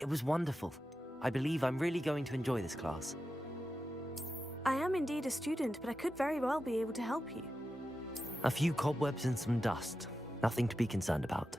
It was wonderful. I believe I'm really going to enjoy this class. I am indeed a student, but I could very well be able to help you. A few cobwebs and some dust. Nothing to be concerned about.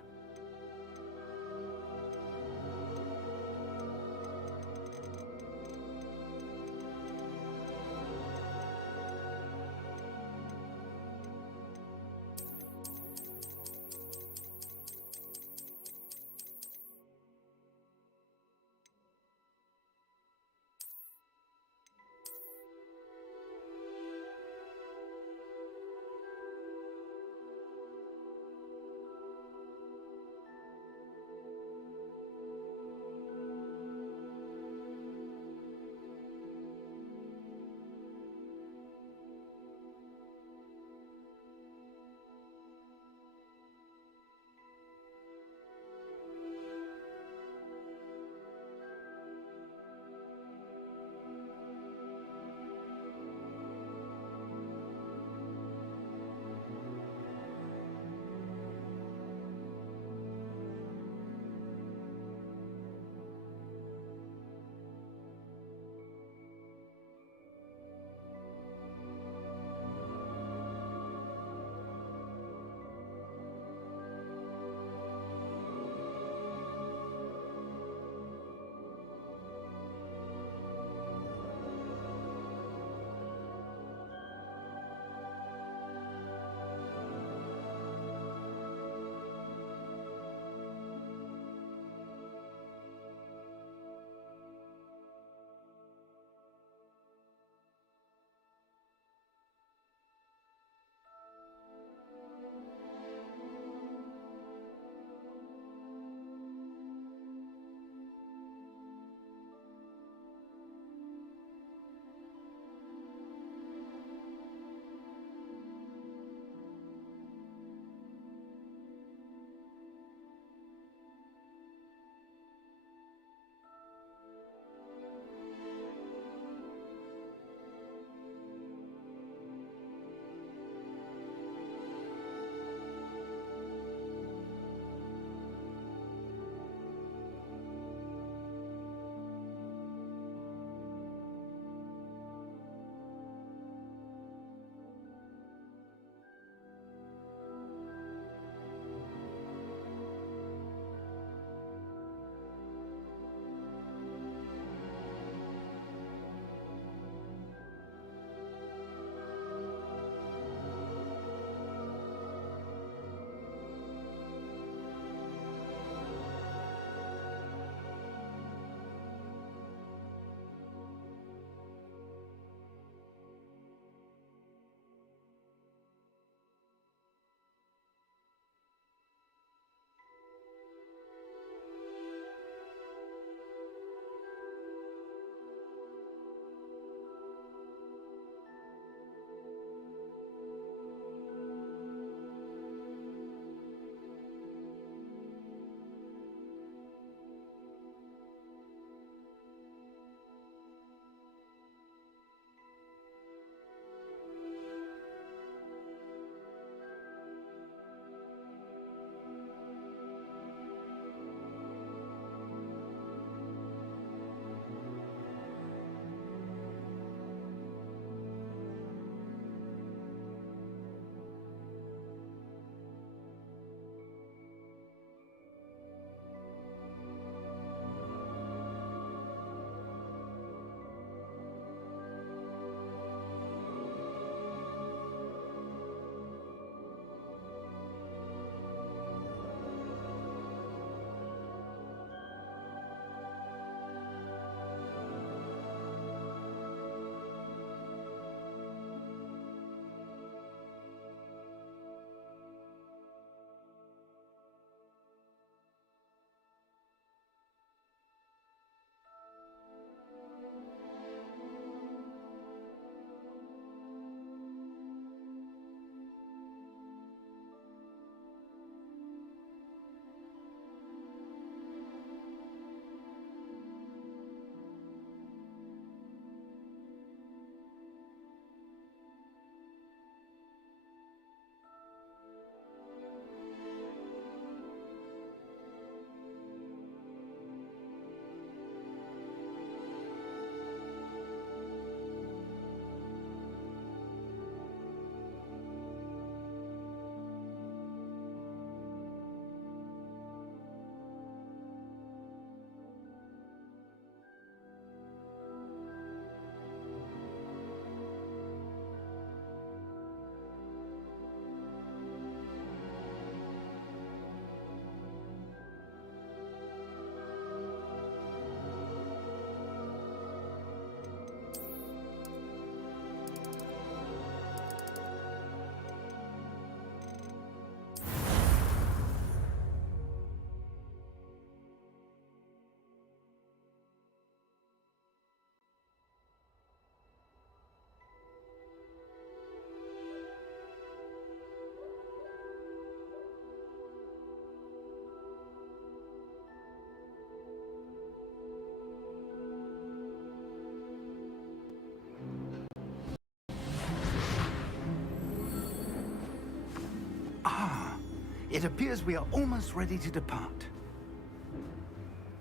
It appears we are almost ready to depart.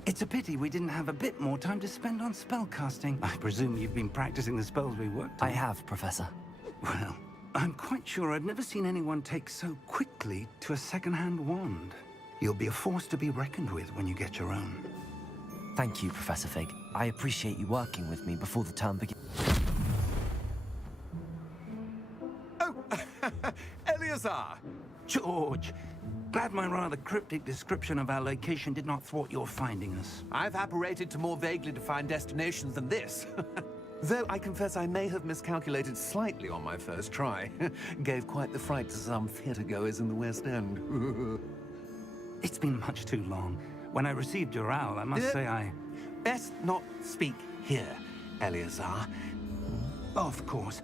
It's a pity we didn't have a bit more time to spend on spellcasting. I presume you've been practicing the spells we worked on. I have, Professor. Well, I'm quite sure I've never seen anyone take so quickly to a second-hand wand. You'll be a force to be reckoned with when you get your own. Thank you, Professor Fig. I appreciate you working with me before the term begins. Oh, Eleazar! George, glad my rather cryptic description of our location did not thwart your finding us. I've apparated to more vaguely defined destinations than this. Though I confess I may have miscalculated slightly on my first try. Gave quite the fright to some theatre-goers in the West End. It's been much too long. When I received your owl, I must say I... Best not speak here, Eleazar. Of course.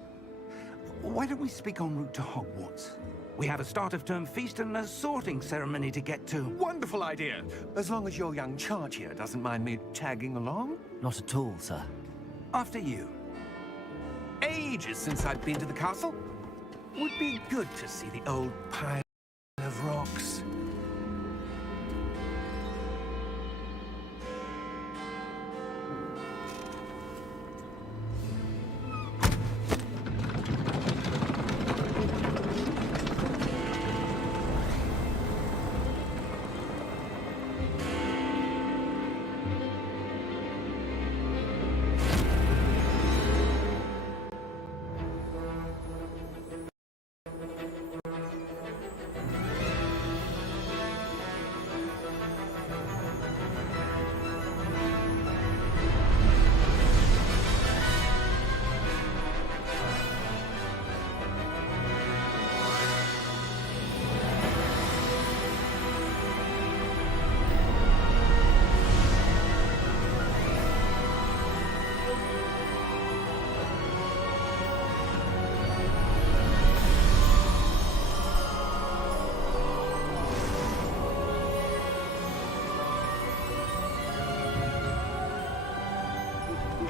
Why don't we speak en route to Hogwarts? We have a start-of-term feast and a sorting ceremony to get to. Wonderful idea! As long as your young charge here doesn't mind me tagging along. Not at all, sir. After you. Ages since I've been to the castle. Would be good to see the old pile of rocks.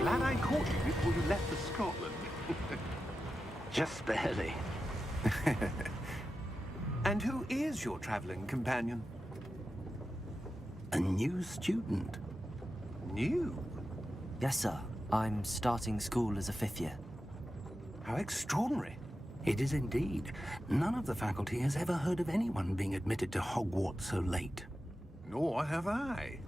Glad I caught you before you left for Scotland. Just barely. And who is your traveling companion? A new student. New? Yes, sir. I'm starting school as a 5th year. How extraordinary. It is indeed. None of the faculty has ever heard of anyone being admitted to Hogwarts so late. Nor have I.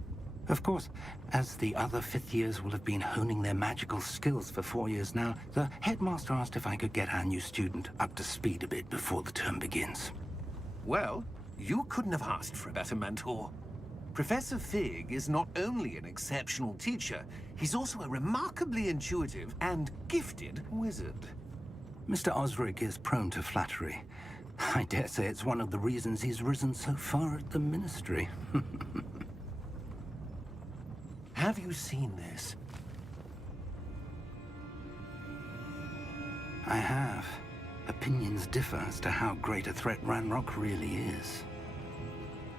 Of course, as the other 5th years will have been honing their magical skills for 4 years now, the headmaster asked if I could get our new student up to speed a bit before the term begins. Well, you couldn't have asked for a better mentor. Professor Fig is not only an exceptional teacher, he's also a remarkably intuitive and gifted wizard. Mr. Osric is prone to flattery. I dare say it's one of the reasons he's risen so far at the Ministry. Have you seen this? I have. Opinions differ as to how great a threat Ranrock really is.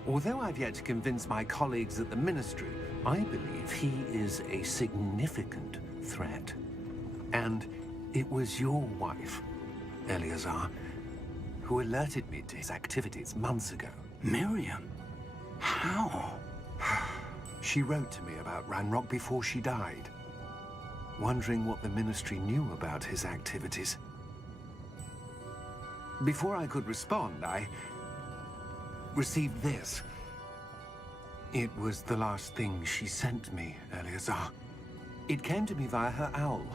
Although I've yet to convince my colleagues at the Ministry, I believe he is a significant threat. And it was your wife, Eleazar, who alerted me to his activities months ago. Miriam? How? She wrote to me about Ranrock before she died, wondering what the Ministry knew about his activities. Before I could respond, I received this. It was the last thing she sent me, Eleazar. It came to me via her owl,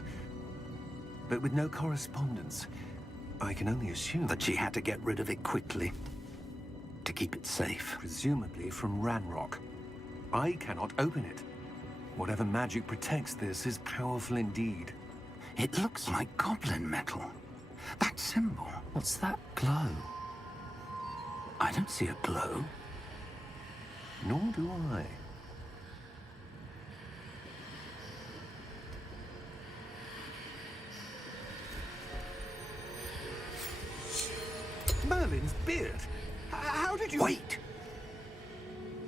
but with no correspondence. I can only assume That she had to get rid of it quickly, to keep it safe. presumably from Ranrock. I cannot open it. Whatever magic protects this is powerful indeed. It looks like goblin metal. That symbol. What's that glow? I don't see a glow. Nor do I. Merlin's beard. How did you... Wait!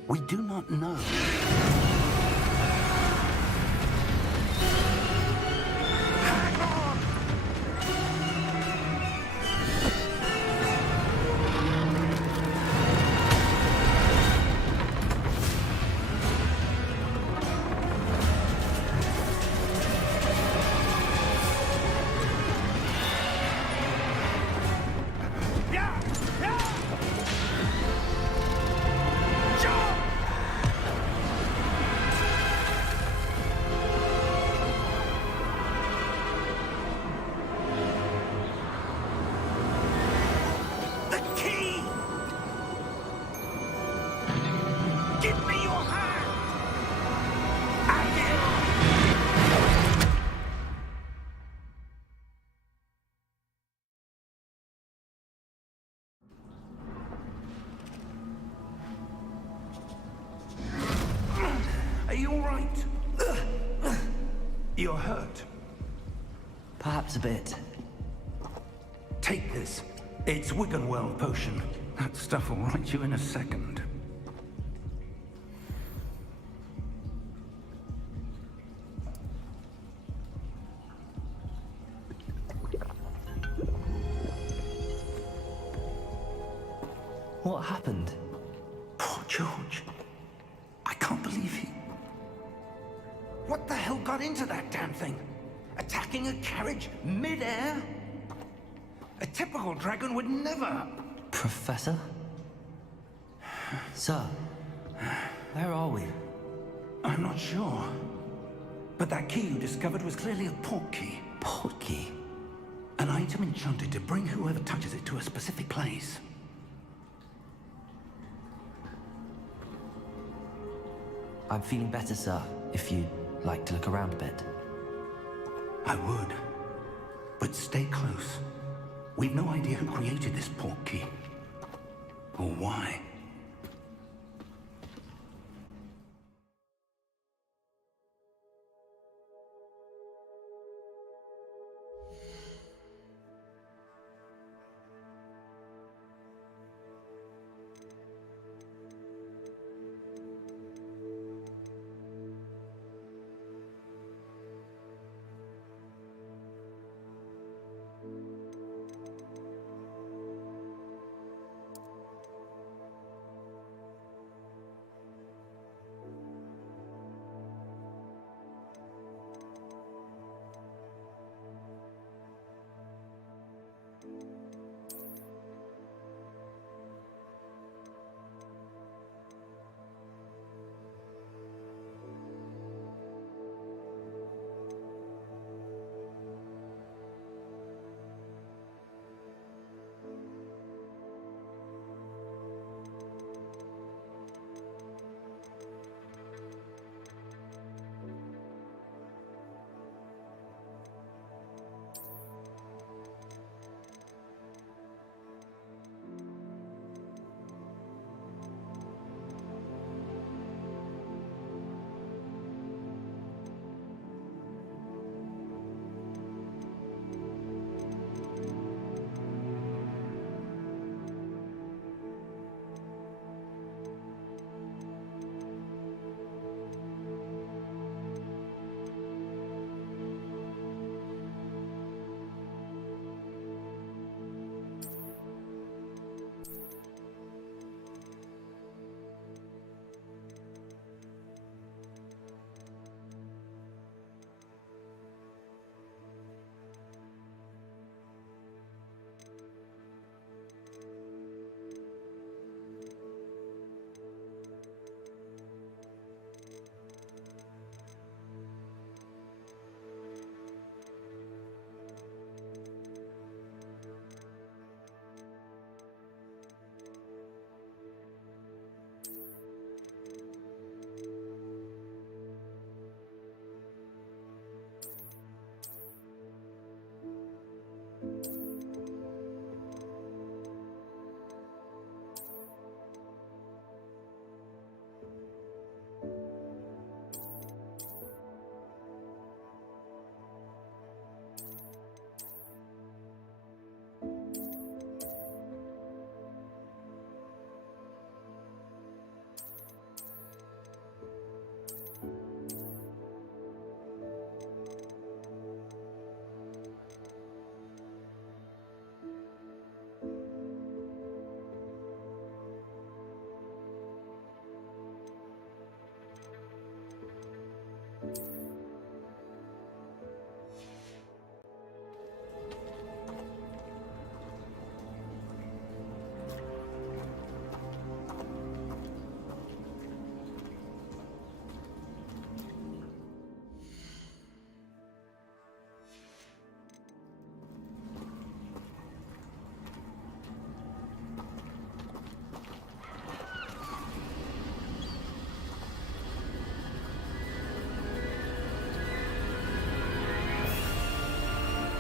We do not know. Hang on! You're hurt. Perhaps a bit. Take this. It's Wiggenweld potion. That stuff will right you in a second. What happened? Poor George. I can't believe he... What the hell got into that damn thing? Attacking a carriage mid-air? A typical dragon would never... Professor? Sir, where are we? I'm not sure. But that key you discovered was clearly a port key. Port key? An item enchanted to bring whoever touches it to a specific place. I'm feeling better, sir, if you'd like to look around a bit. I would. But stay close. We've no idea who created this port key. Or why.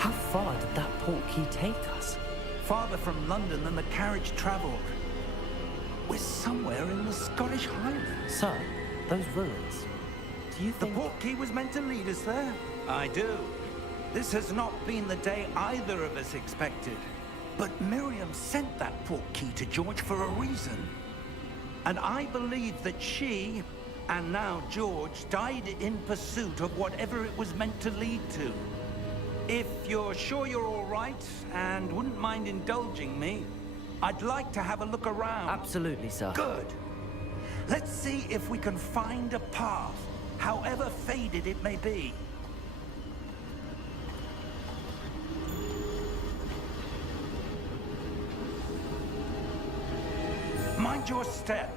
How far did that port key take us? Farther from London than the carriage travelled. We're somewhere in the Scottish Highlands. Sir, those ruins. Do you The think... portkey was meant to lead us there? I do. This has not been the day either of us expected. But Miriam sent that portkey to George for a reason. And I believe that she, and now George, died in pursuit of whatever it was meant to lead to. If you're sure you're all right, and wouldn't mind indulging me, I'd like to have a look around. Absolutely, sir. Good. Let's see if we can find a path, however faded it may be. Mind your step.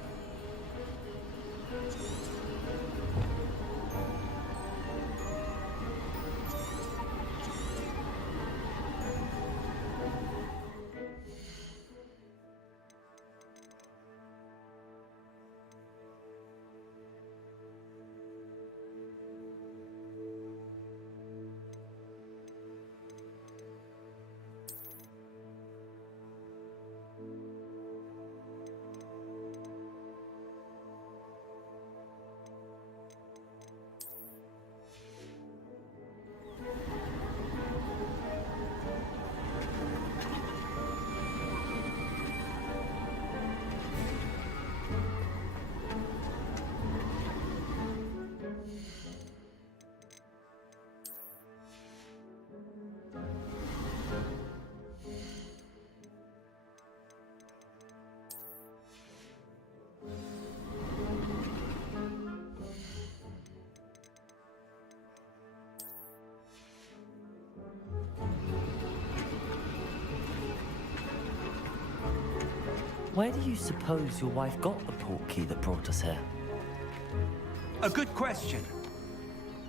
Where do you suppose your wife got the portkey that brought us here? A good question.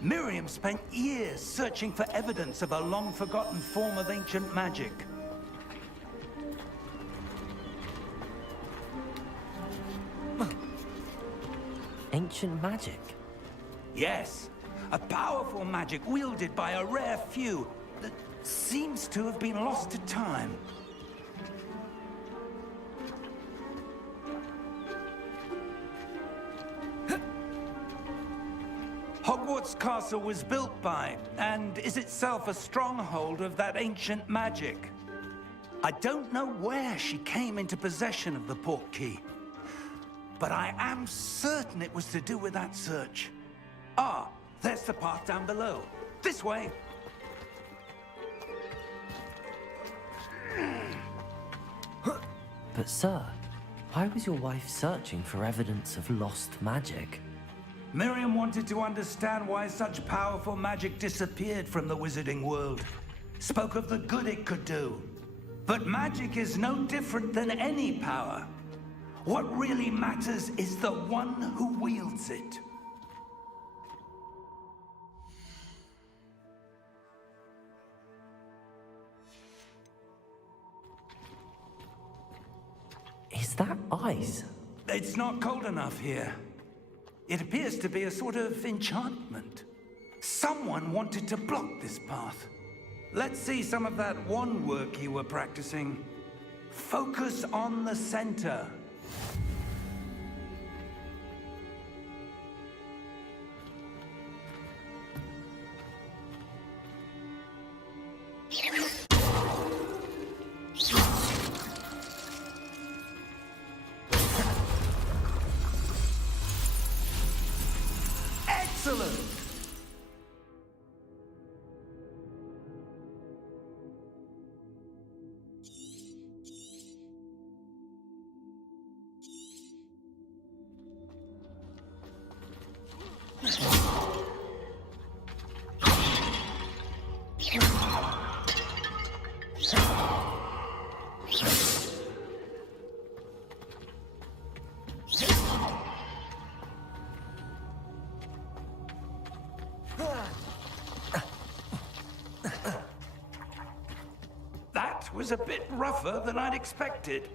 Miriam spent years searching for evidence of a long-forgotten form of ancient magic. Ancient magic? Yes, a powerful magic wielded by a rare few that seems to have been lost to time. Hogwarts Castle was built by, and is itself a stronghold of that ancient magic. I don't know where she came into possession of the portkey, but I am certain it was to do with that search. Ah, there's the path down below. This way. But sir, why was your wife searching for evidence of lost magic? Miriam wanted to understand why such powerful magic disappeared from the wizarding world. Spoke of the good it could do. But magic is no different than any power. What really matters is the one who wields it. Is that ice? It's not cold enough here. It appears to be a sort of enchantment. Someone wanted to block this path. Let's see some of that wand work you were practicing. Focus on the center. Excellent! That was a bit rougher than I'd expected.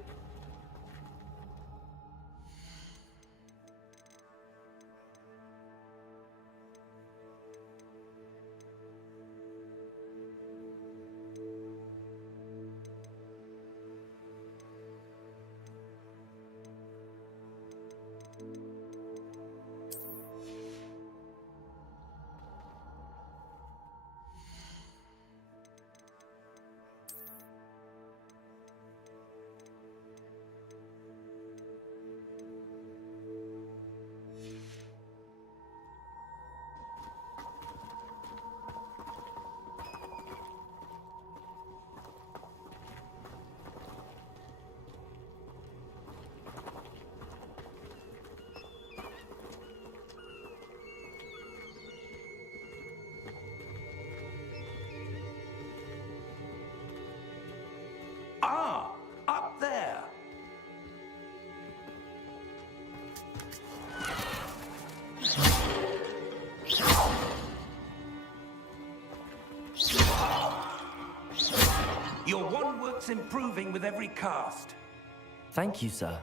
Your one work's improving with every cast. Thank you, sir.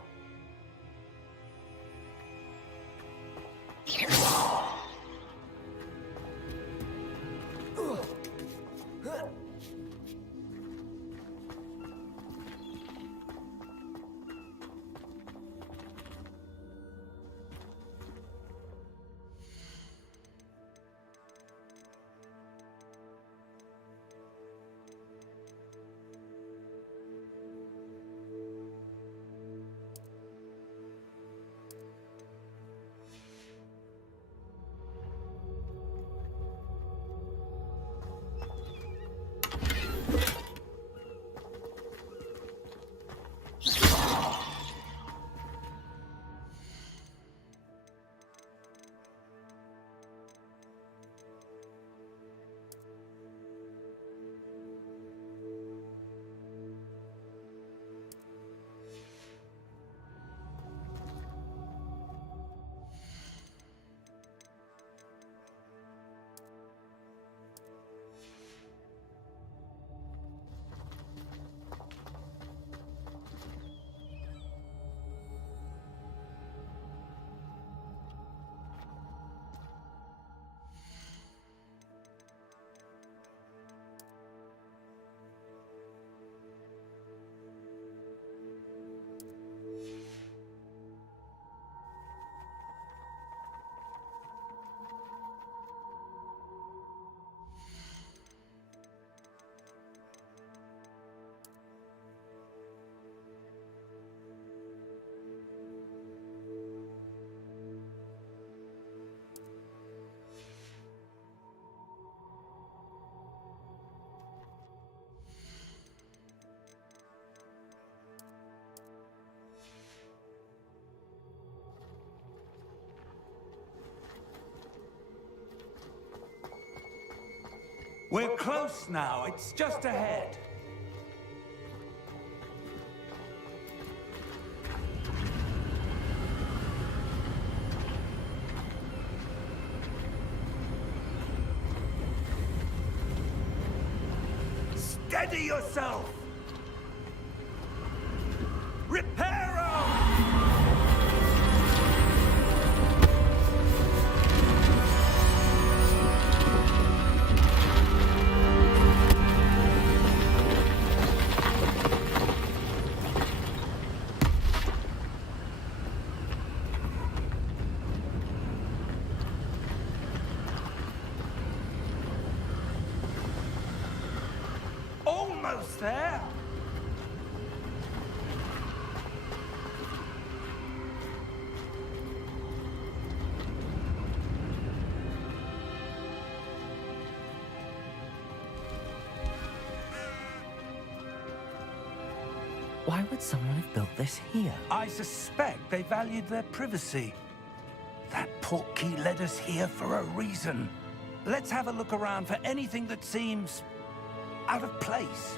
We're close now. It's just ahead. Steady yourself! Reparo! Almost there! Why would someone have built this here? I suspect they valued their privacy. That portkey led us here for a reason. Let's have a look around for anything that seems out of place.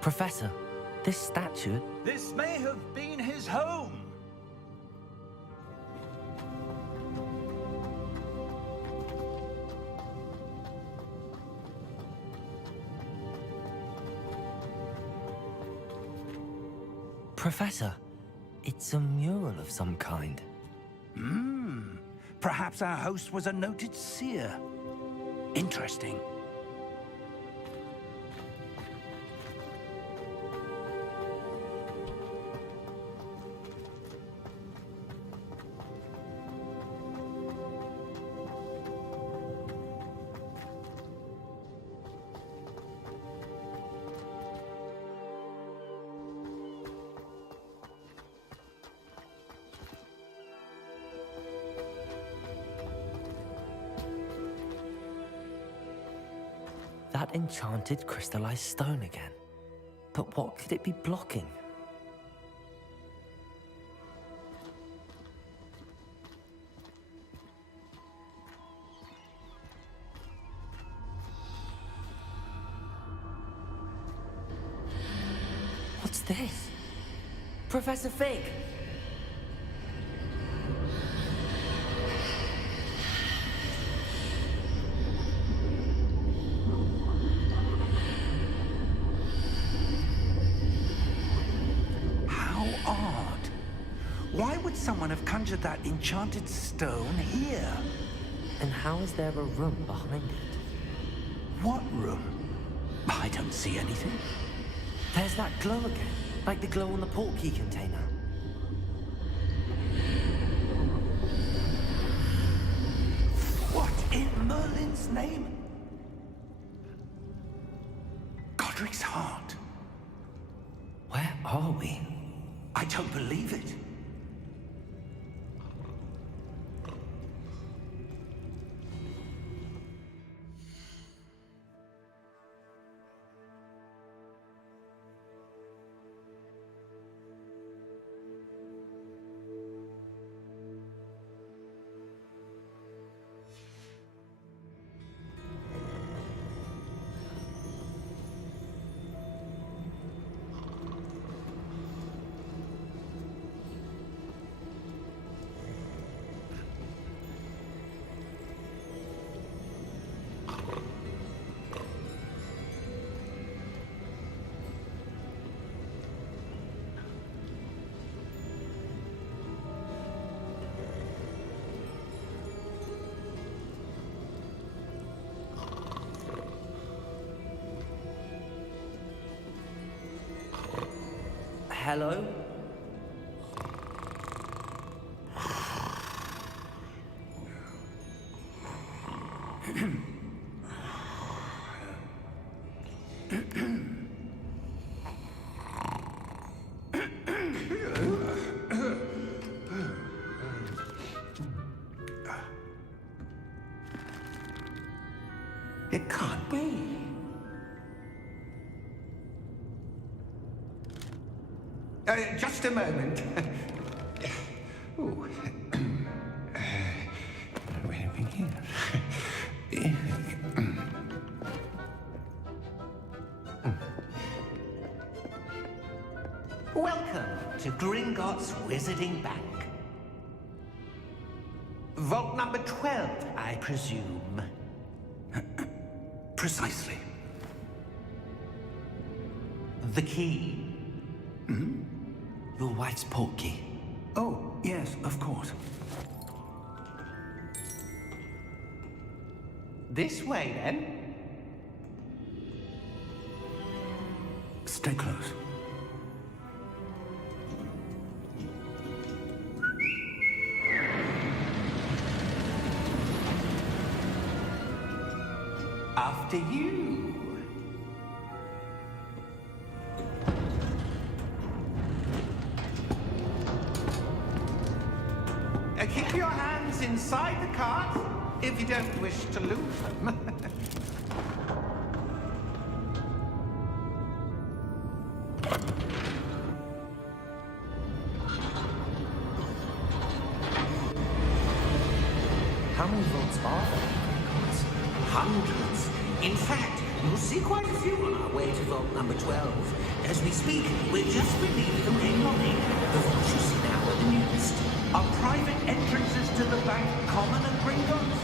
Professor, this statue... This may have been his home. Professor, it's a mural of some kind. Perhaps our host was a noted seer. Interesting. That enchanted crystallized stone again. But what could it be blocking? What's this? Professor Fig! Why would someone have conjured that enchanted stone here? And how is there a room behind it? What room? I don't see anything. There's that glow again, like the glow on the portkey container. What in Merlin's name? Godric's heart. Where are we? I don't believe it. Hello? It can't be. Just a moment. Ooh. Where do we begin? Welcome to Gringotts Wizarding Bank. Vault number 12, I presume. Precisely. The key. Your wife's portkey. Oh, yes, of course. This way, then. Stay close. After you. Keep your hands inside the cart if you don't wish to lose them. How many vaults are there? Hundreds. In fact, you'll see quite a few on our way to vault number 12. As we speak, we're just relieving the main lobby. The vaults you see now are the newest. Are private entrances to the bank common at Gringotts?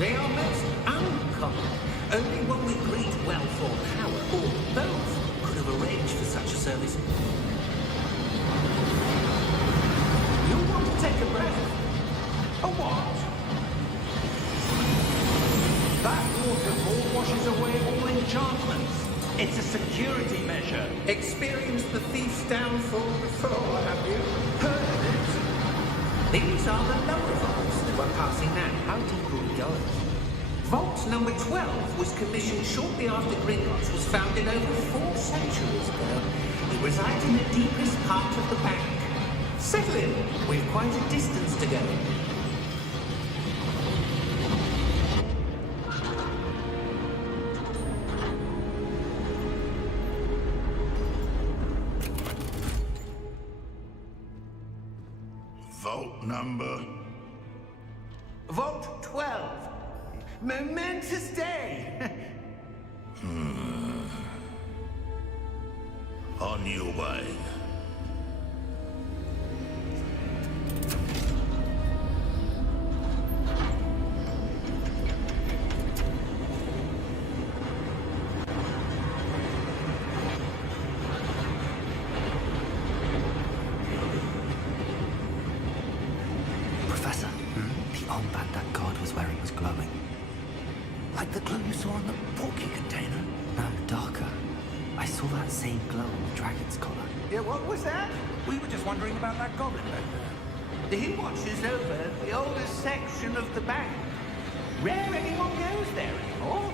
They are most uncommon. Only one with great wealth or power, or both, could have arranged for such a service. You'll want to take a breath. A what? That waterfall washes away all enchantments. It's a security measure. Experienced the thief's downfall before, have you? Heard of it? These are the lower vaults that we're passing now. How deep are we going? Vault number 12 was commissioned shortly after Gringotts was founded over 4 centuries ago. It resides in the deepest part of the bank. Settle in. We've quite a distance to go. Vault number... Vault 12. Momentous day. On your way. Professor, the armband that guard was wearing was glowing. Like the glow you saw in the porky container? No, darker. I saw that same glow on the dragon's collar. Yeah, what was that? We were just wondering about that goblin back there. He watches over the oldest section of the bank. Rare anyone goes there anymore.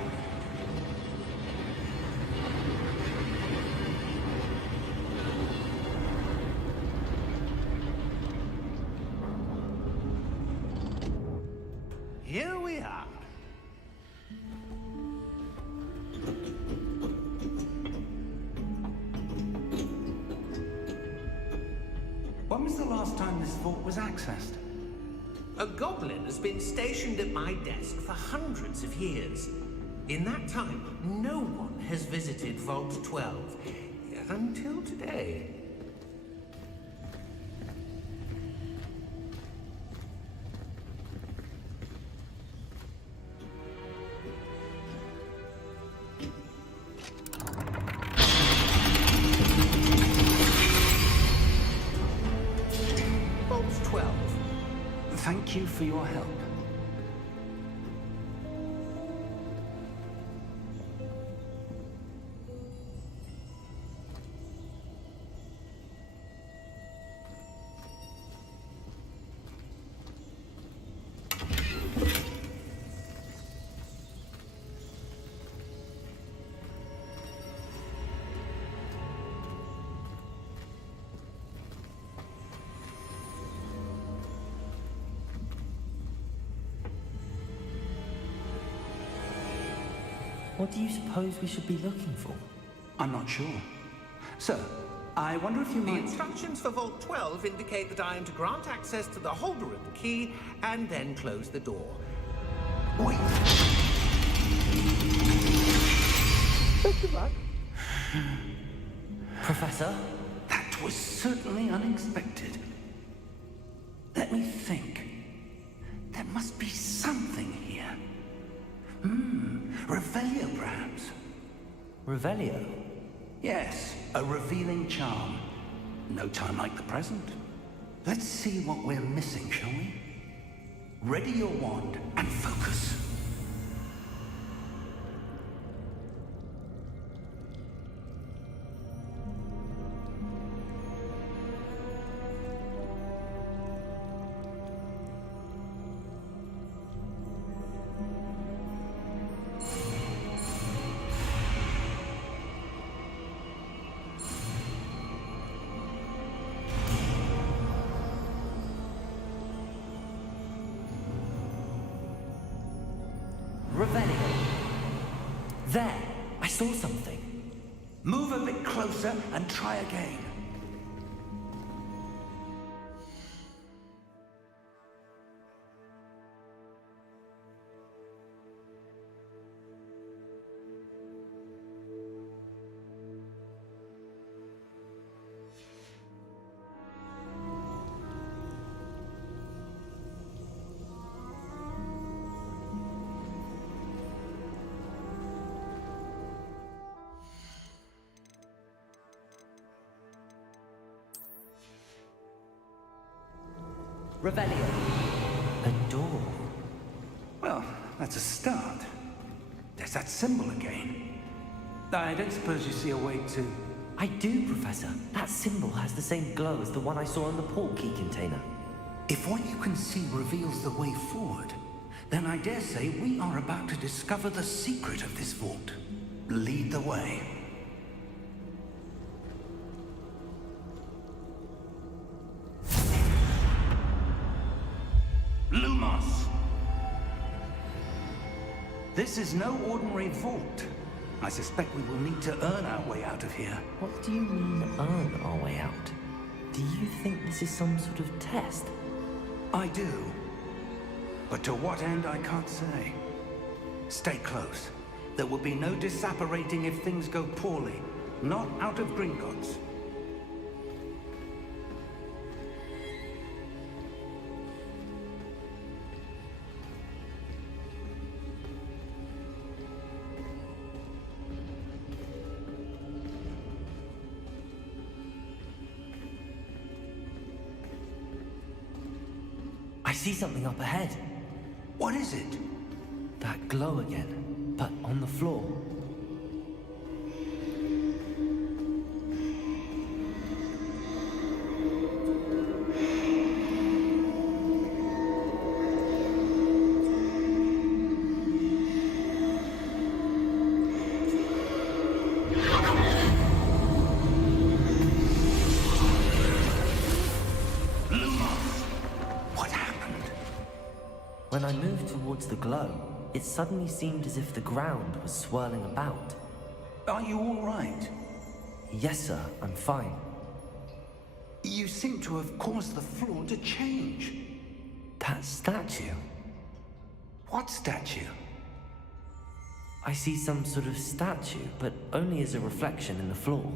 Here we are. When was the last time this vault was accessed? A goblin has been stationed at my desk for hundreds of years. In that time, no one has visited Vault 12. Until today. Vault 12. Thank you for your help. What do you suppose we should be looking for? I'm not sure. Sir, I wonder if you The might... instructions for Vault 12 indicate that I am to grant access to the holder of the key and then close the door. Wait! Professor? That was certainly unexpected. Let me think. There must be something here. Revelio, perhaps. Revelio? Yes, a revealing charm. No time like the present. Let's see what we're missing, shall we? Ready your wand and focus. Revelio. There! I saw something. Move a bit closer and try again. Revelio. A door. Well, that's a start. There's that symbol again. I don't suppose you see a way to... I do, Professor. That symbol has the same glow as the one I saw in the portkey container. If what you can see reveals the way forward, then I dare say we are about to discover the secret of this vault. Lead the way. Lumos! This is no ordinary vault. I suspect we will need to earn our way out of here. What do you mean, earn our way out? Do you think this is some sort of test? I do. But to what end, I can't say. Stay close. There will be no disapparating if things go poorly. Not out of Gringotts. I see something up ahead. What is it? That glow again, but on the floor. When I moved towards the glow, it suddenly seemed as if the ground was swirling about. Are you all right? Yes, sir, I'm fine. You seem to have caused the floor to change. That statue? What statue? I see some sort of statue, but only as a reflection in the floor.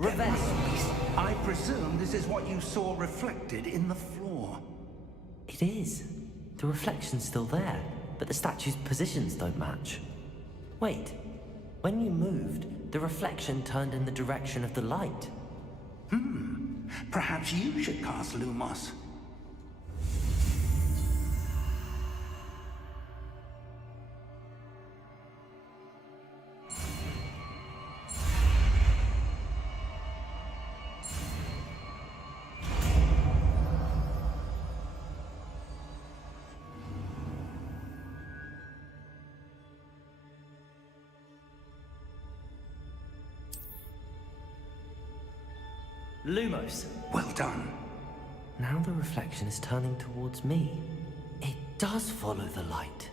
Reverse. I presume this is what you saw reflected in the floor. It is. The reflection's still there, but the statue's positions don't match. Wait, when you moved, the reflection turned in the direction of the light. Perhaps you should cast Lumos. Lumos. Well done. Now the reflection is turning towards me. It does follow the light.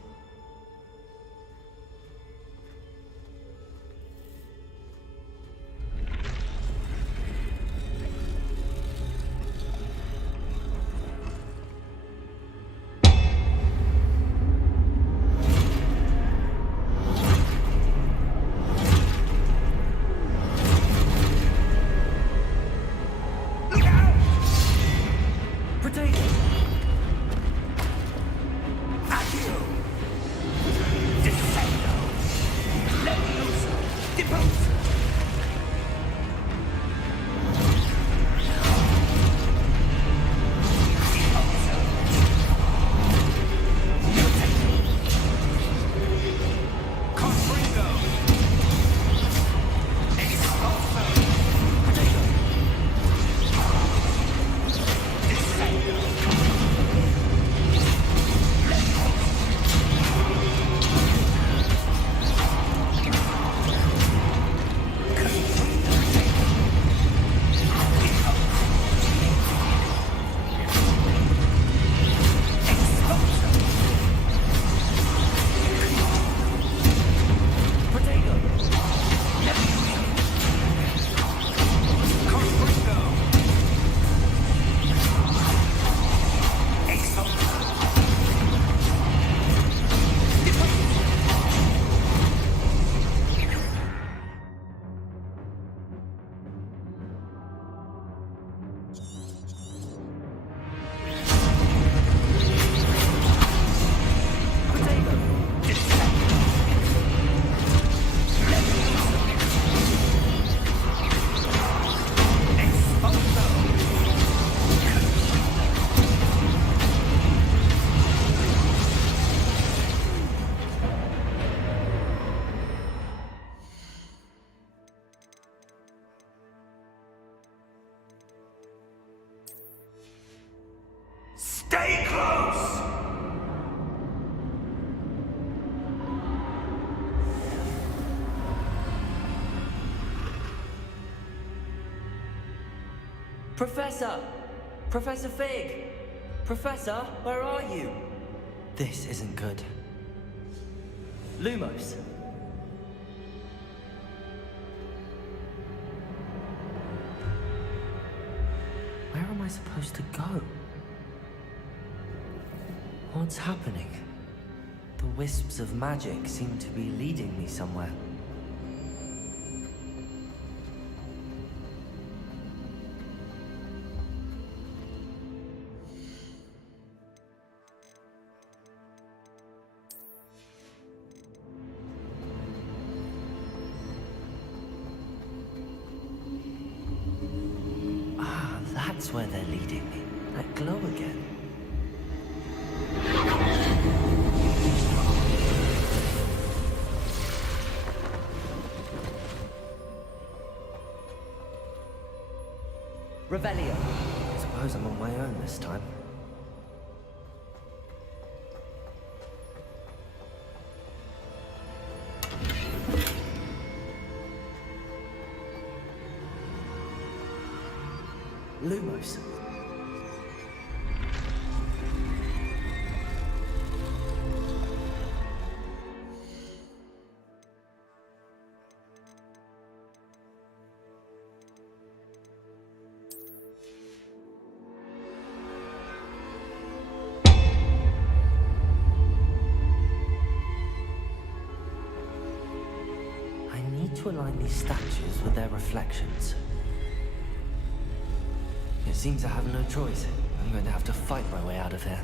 Professor! Professor Fig! Professor, where are you? This isn't good. Lumos! Where am I supposed to go? What's happening? The wisps of magic seem to be leading me somewhere. Ah, that's where they're leading me. That glow again. Revelio. Suppose I'm on my own this time. Lumos. I need to align these statues with their reflections. It seems I have no choice. I'm going to have to fight my way out of here.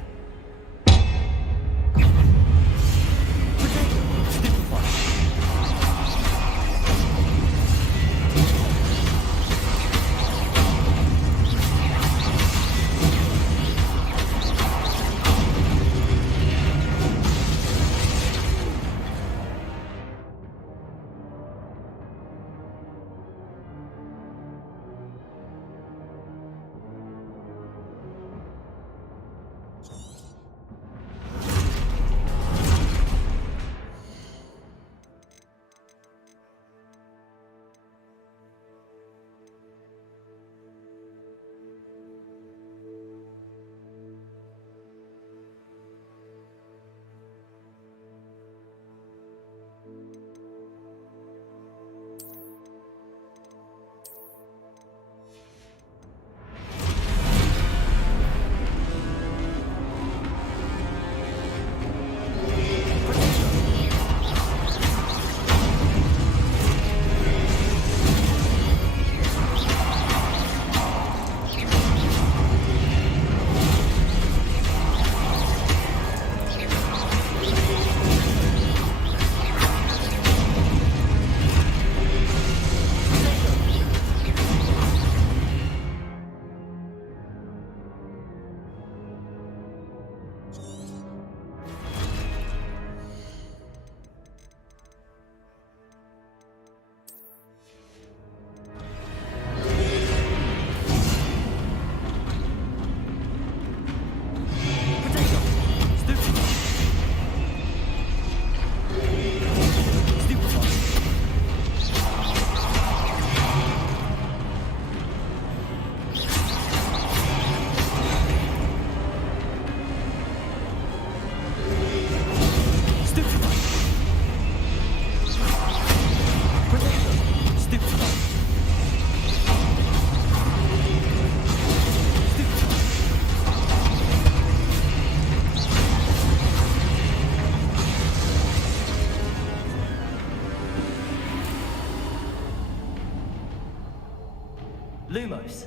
Lumos.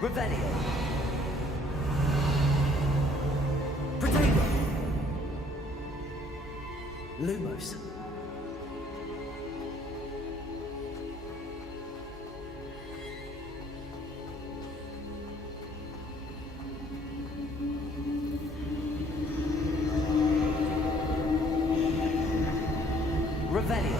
Revelio. Protego. Lumos. Revelio.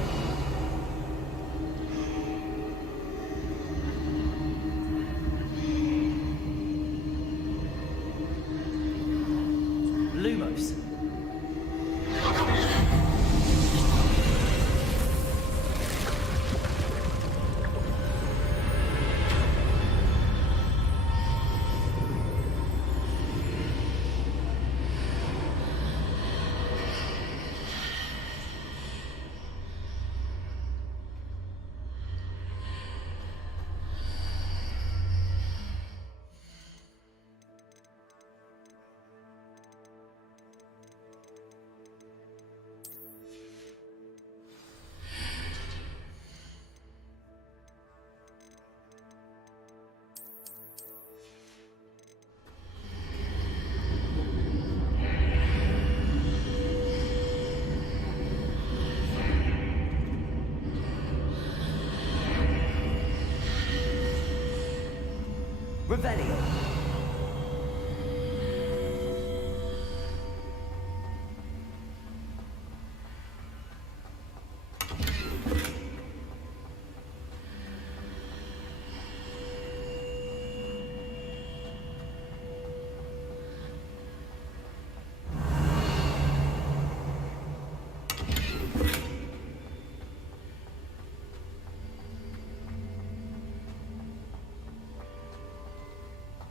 Revelio.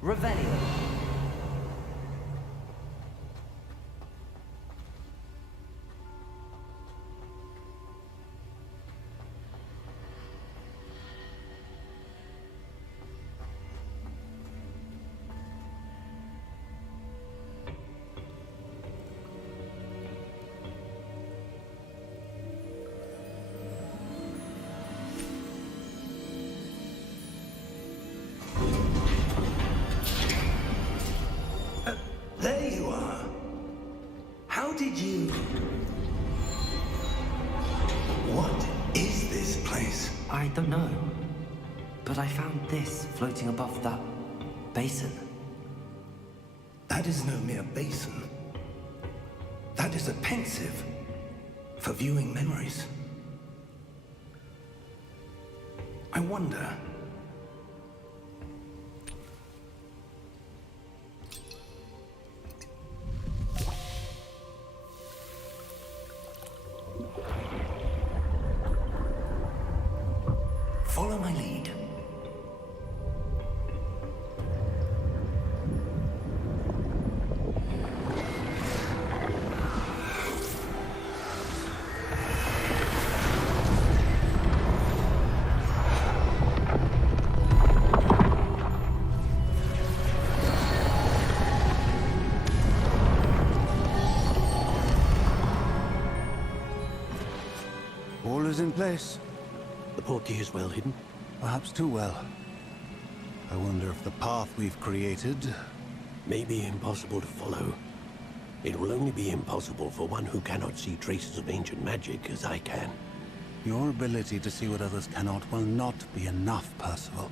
Revelio. There you are. How did you... What is this place? I don't know. But I found this floating above that basin. That is no mere basin. That is a pensive for viewing memories. I wonder... Follow my lead. All is in place. The portkey is well hidden. Perhaps too well. I wonder if the path we've created... May be impossible to follow. It will only be impossible for one who cannot see traces of ancient magic as I can. Your ability to see what others cannot will not be enough, Percival.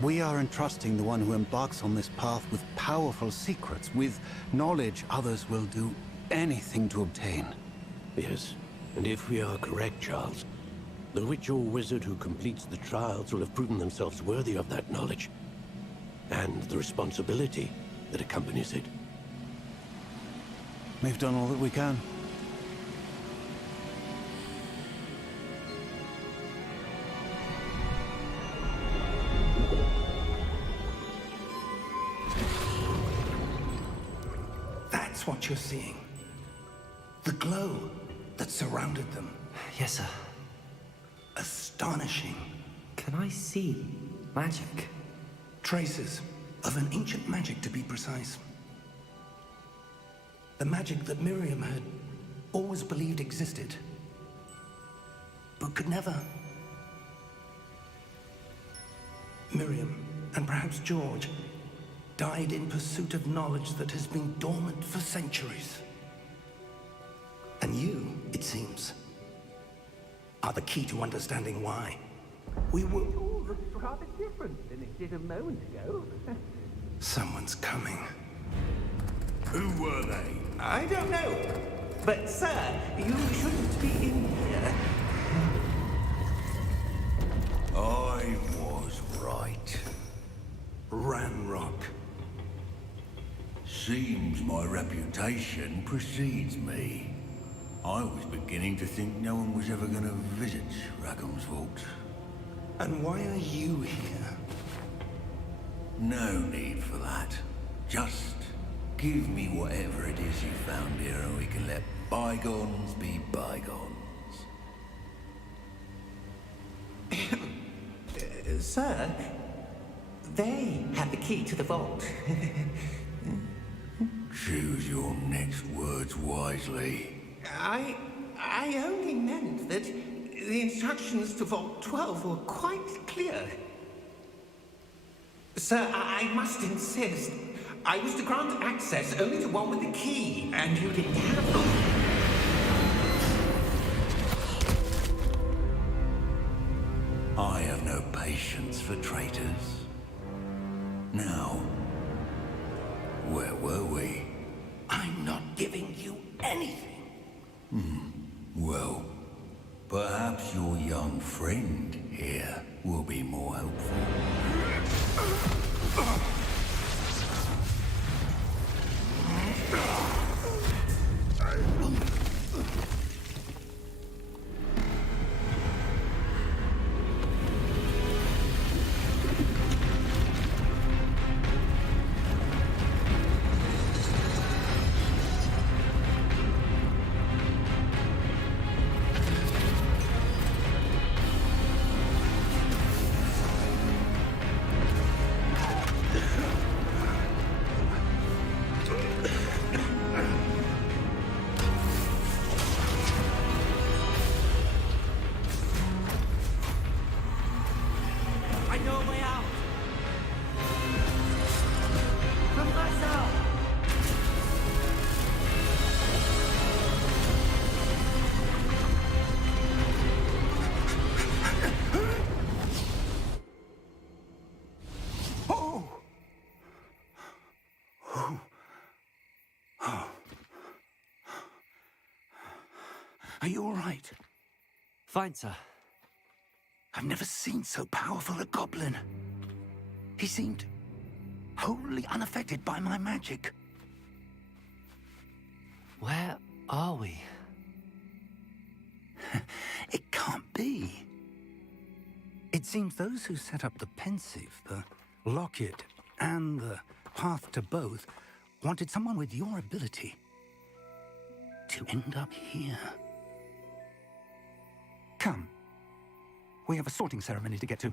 We are entrusting the one who embarks on this path with powerful secrets, with knowledge others will do anything to obtain. Yes, and if we are correct, Charles, the witch or wizard who completes the trials will have proven themselves worthy of that knowledge, and the responsibility that accompanies it. We've done all that we can. That's what you're seeing. The glow that surrounded them. Yes, sir. Astonishing. Can I see magic? Traces of an ancient magic, to be precise. The magic that Miriam had always believed existed, but could never. Miriam, and perhaps George, died in pursuit of knowledge that has been dormant for centuries. And you, it seems, are the key to understanding why. We will... All looks rather different than it did a moment ago. Someone's coming. Who were they? I don't know. But, sir, you shouldn't be in here. I was right. Ranrock. Seems my reputation precedes me. I was beginning to think no one was ever going to visit Rackham's vault. And why are you here? No need for that. Just give me whatever it is you found here and we can let bygones be bygones. Sir, they have the key to the vault. Choose your next words wisely. I only meant that the instructions to Vault 12 were quite clear. Sir, I must insist. I was to grant access only to one with the key, and you didn't have them. I have no patience for traitors. Now, where were we? I'm not giving you anything. Well, perhaps your young friend here will be more helpful. I know a way out! Professor! Are you all right? Fine, sir. I've never seen so powerful a goblin. He seemed wholly unaffected by my magic. Where are we? It can't be. It seems those who set up the pensive, the locket, and the path to both wanted someone with your ability to end up here. Come. We have a sorting ceremony to get to.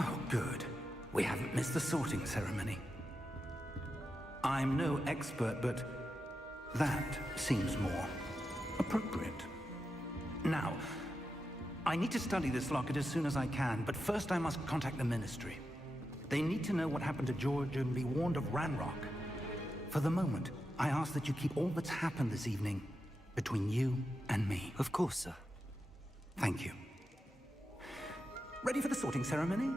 Oh, good. We haven't missed the sorting ceremony. I'm no expert, but that seems more appropriate. Now, I need to study this locket as soon as I can, but first I must contact the Ministry. They need to know what happened to George and be warned of Ranrock. For the moment, I ask that you keep all that's happened this evening between you and me. Of course, sir. Thank you. Ready for the sorting ceremony?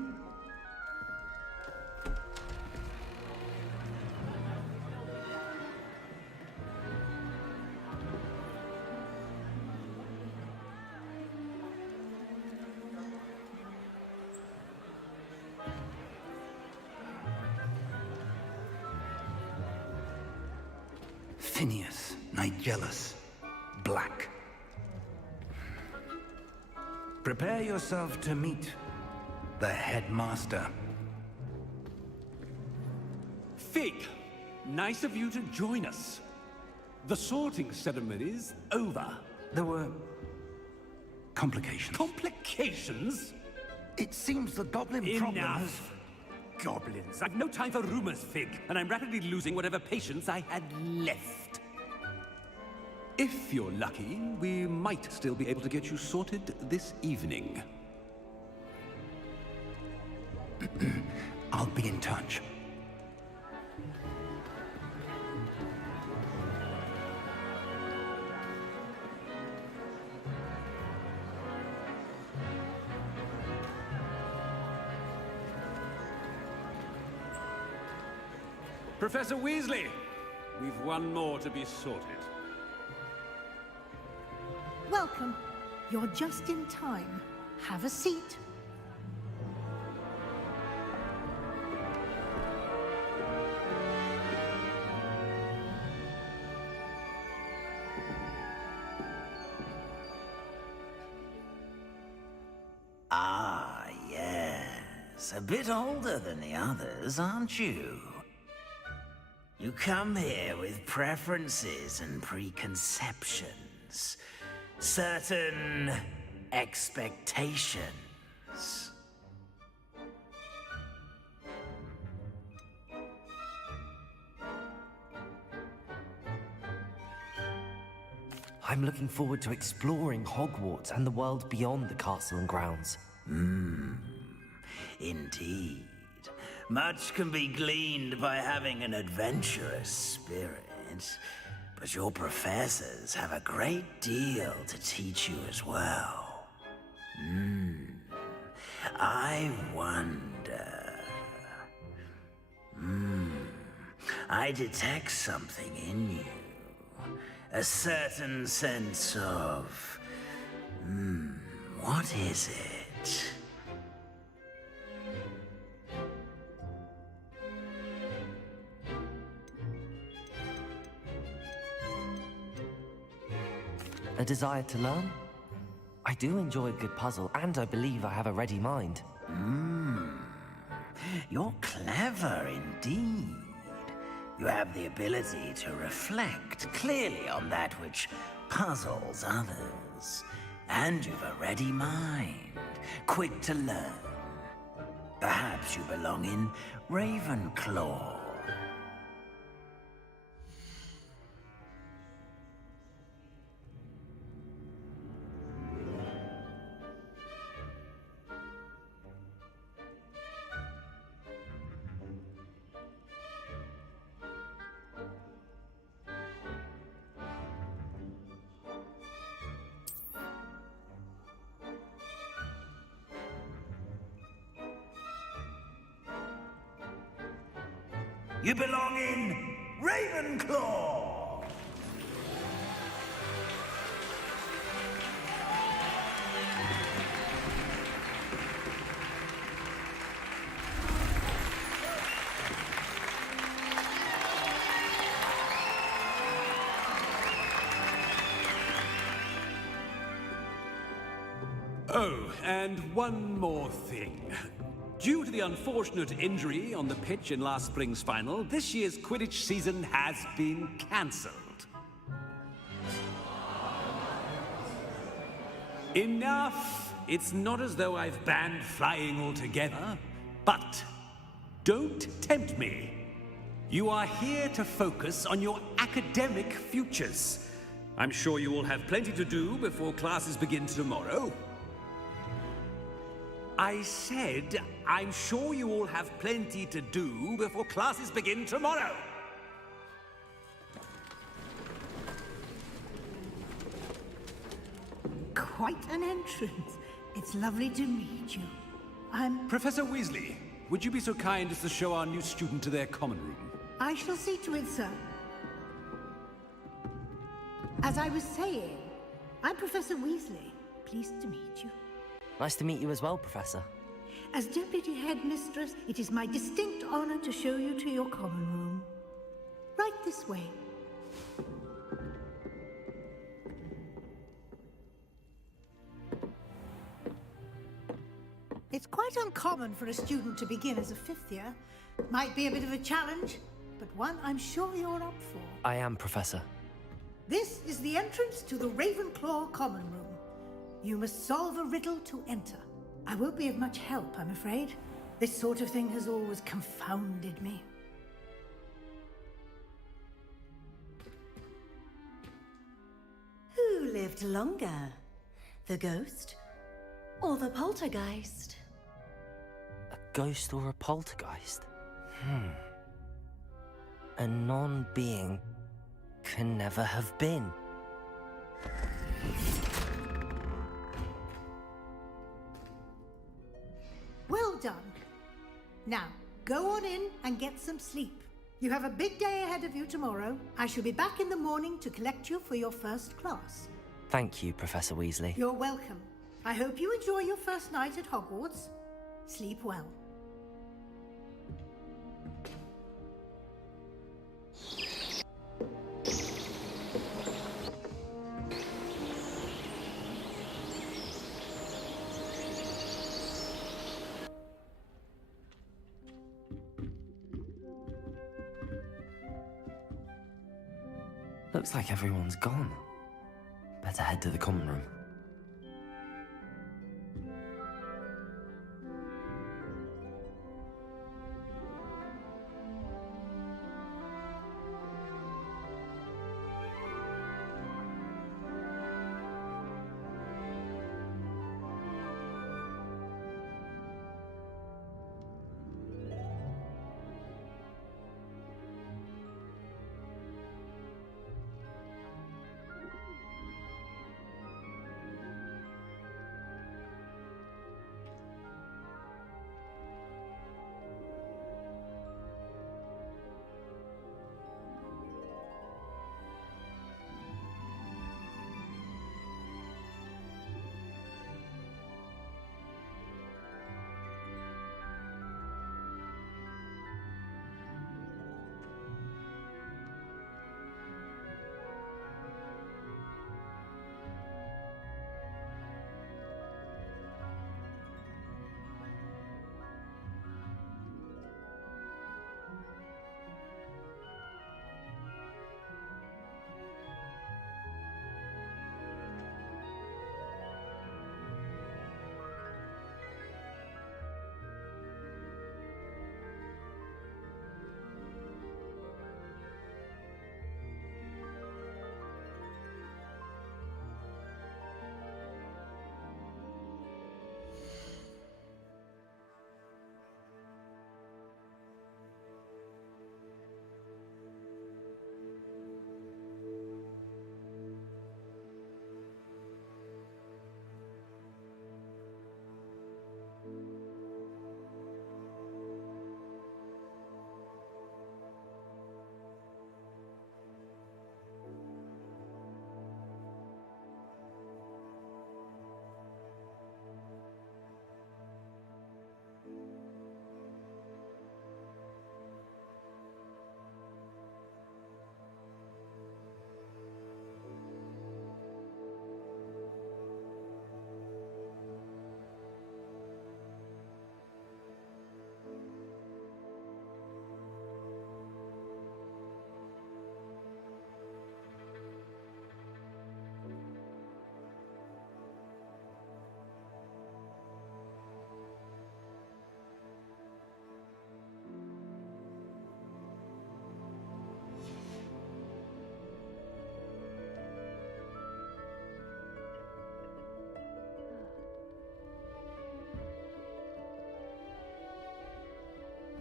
Phineas, Nigellus, Black. Prepare yourself to meet the headmaster. Fig, nice of you to join us. The sorting ceremony's over. There were complications. Complications? It seems the goblin problem has... Enough! Goblins. I've no time for rumors, Fig, and I'm rapidly losing whatever patience I had left. If you're lucky, we might still be able to get you sorted this evening. I'll be in touch. Professor Weasley, we've one more to be sorted. Welcome. You're just in time. Have a seat. Ah, yes. A bit older than the others, aren't you? You come here with preferences and preconceptions. Certain expectations. I'm looking forward to exploring Hogwarts and the world beyond the castle and grounds. Indeed. Much can be gleaned by having an adventurous spirit, but your professors have a great deal to teach you as well. I wonder... I detect something in you. A certain sense of... what is it? A desire to learn? I do enjoy a good puzzle, and I believe I have a ready mind. You're clever indeed. You have the ability to reflect clearly on that which puzzles others. And you've a ready mind, quick to learn. Perhaps you belong in Ravenclaw. You belong in Ravenclaw! Oh, and one more thing. Due to the unfortunate injury on the pitch in last spring's final, this year's Quidditch season has been cancelled. Enough! It's not as though I've banned flying altogether, but Don't tempt me. You are here to focus on your academic futures. I'm sure you will have plenty to do before classes begin tomorrow. I said, I'm sure you all have plenty to do before classes begin tomorrow. Quite an entrance. It's lovely to meet you. I'm... Professor Weasley, would you be so kind as to show our new student to their common room? I shall see to it, sir. As I was saying, I'm Professor Weasley. Pleased to meet you. Nice to meet you as well, Professor. As Deputy Headmistress, it is my distinct honor to show you to your common room. Right this way. It's quite uncommon for a student to begin as a fifth year. Might be a bit of a challenge, but one I'm sure you're up for. I am, Professor. This is the entrance to the Ravenclaw common room. You must solve a riddle to enter. I won't be of much help, I'm afraid. This sort of thing has always confounded me. Who lived longer? The ghost or the poltergeist? A ghost or a poltergeist? A non-being can never have been. Well done. Now, go on in and get some sleep. You have a big day ahead of you tomorrow. I shall be back in the morning to collect you for your first class. Thank you, Professor Weasley. You're welcome. I hope you enjoy your first night at Hogwarts. Sleep well. Looks like everyone's gone. Better head to the common room.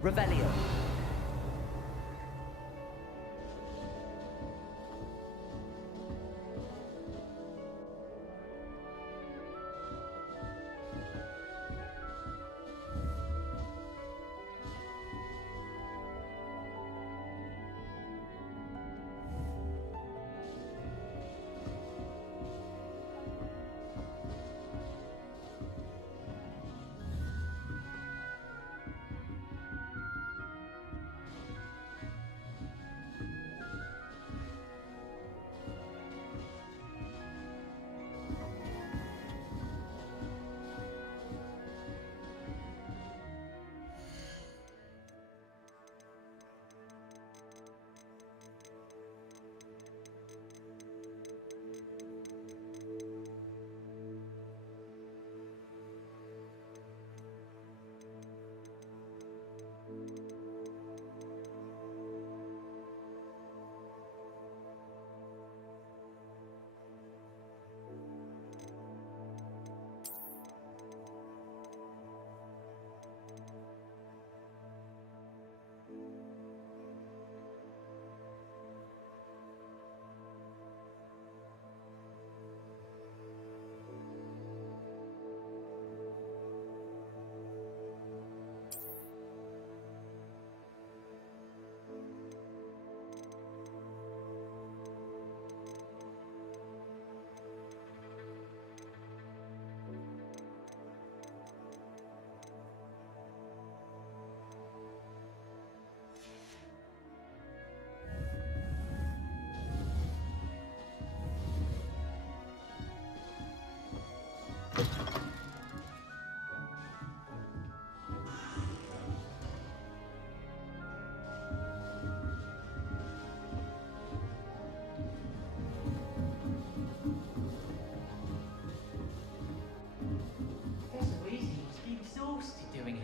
Revelio.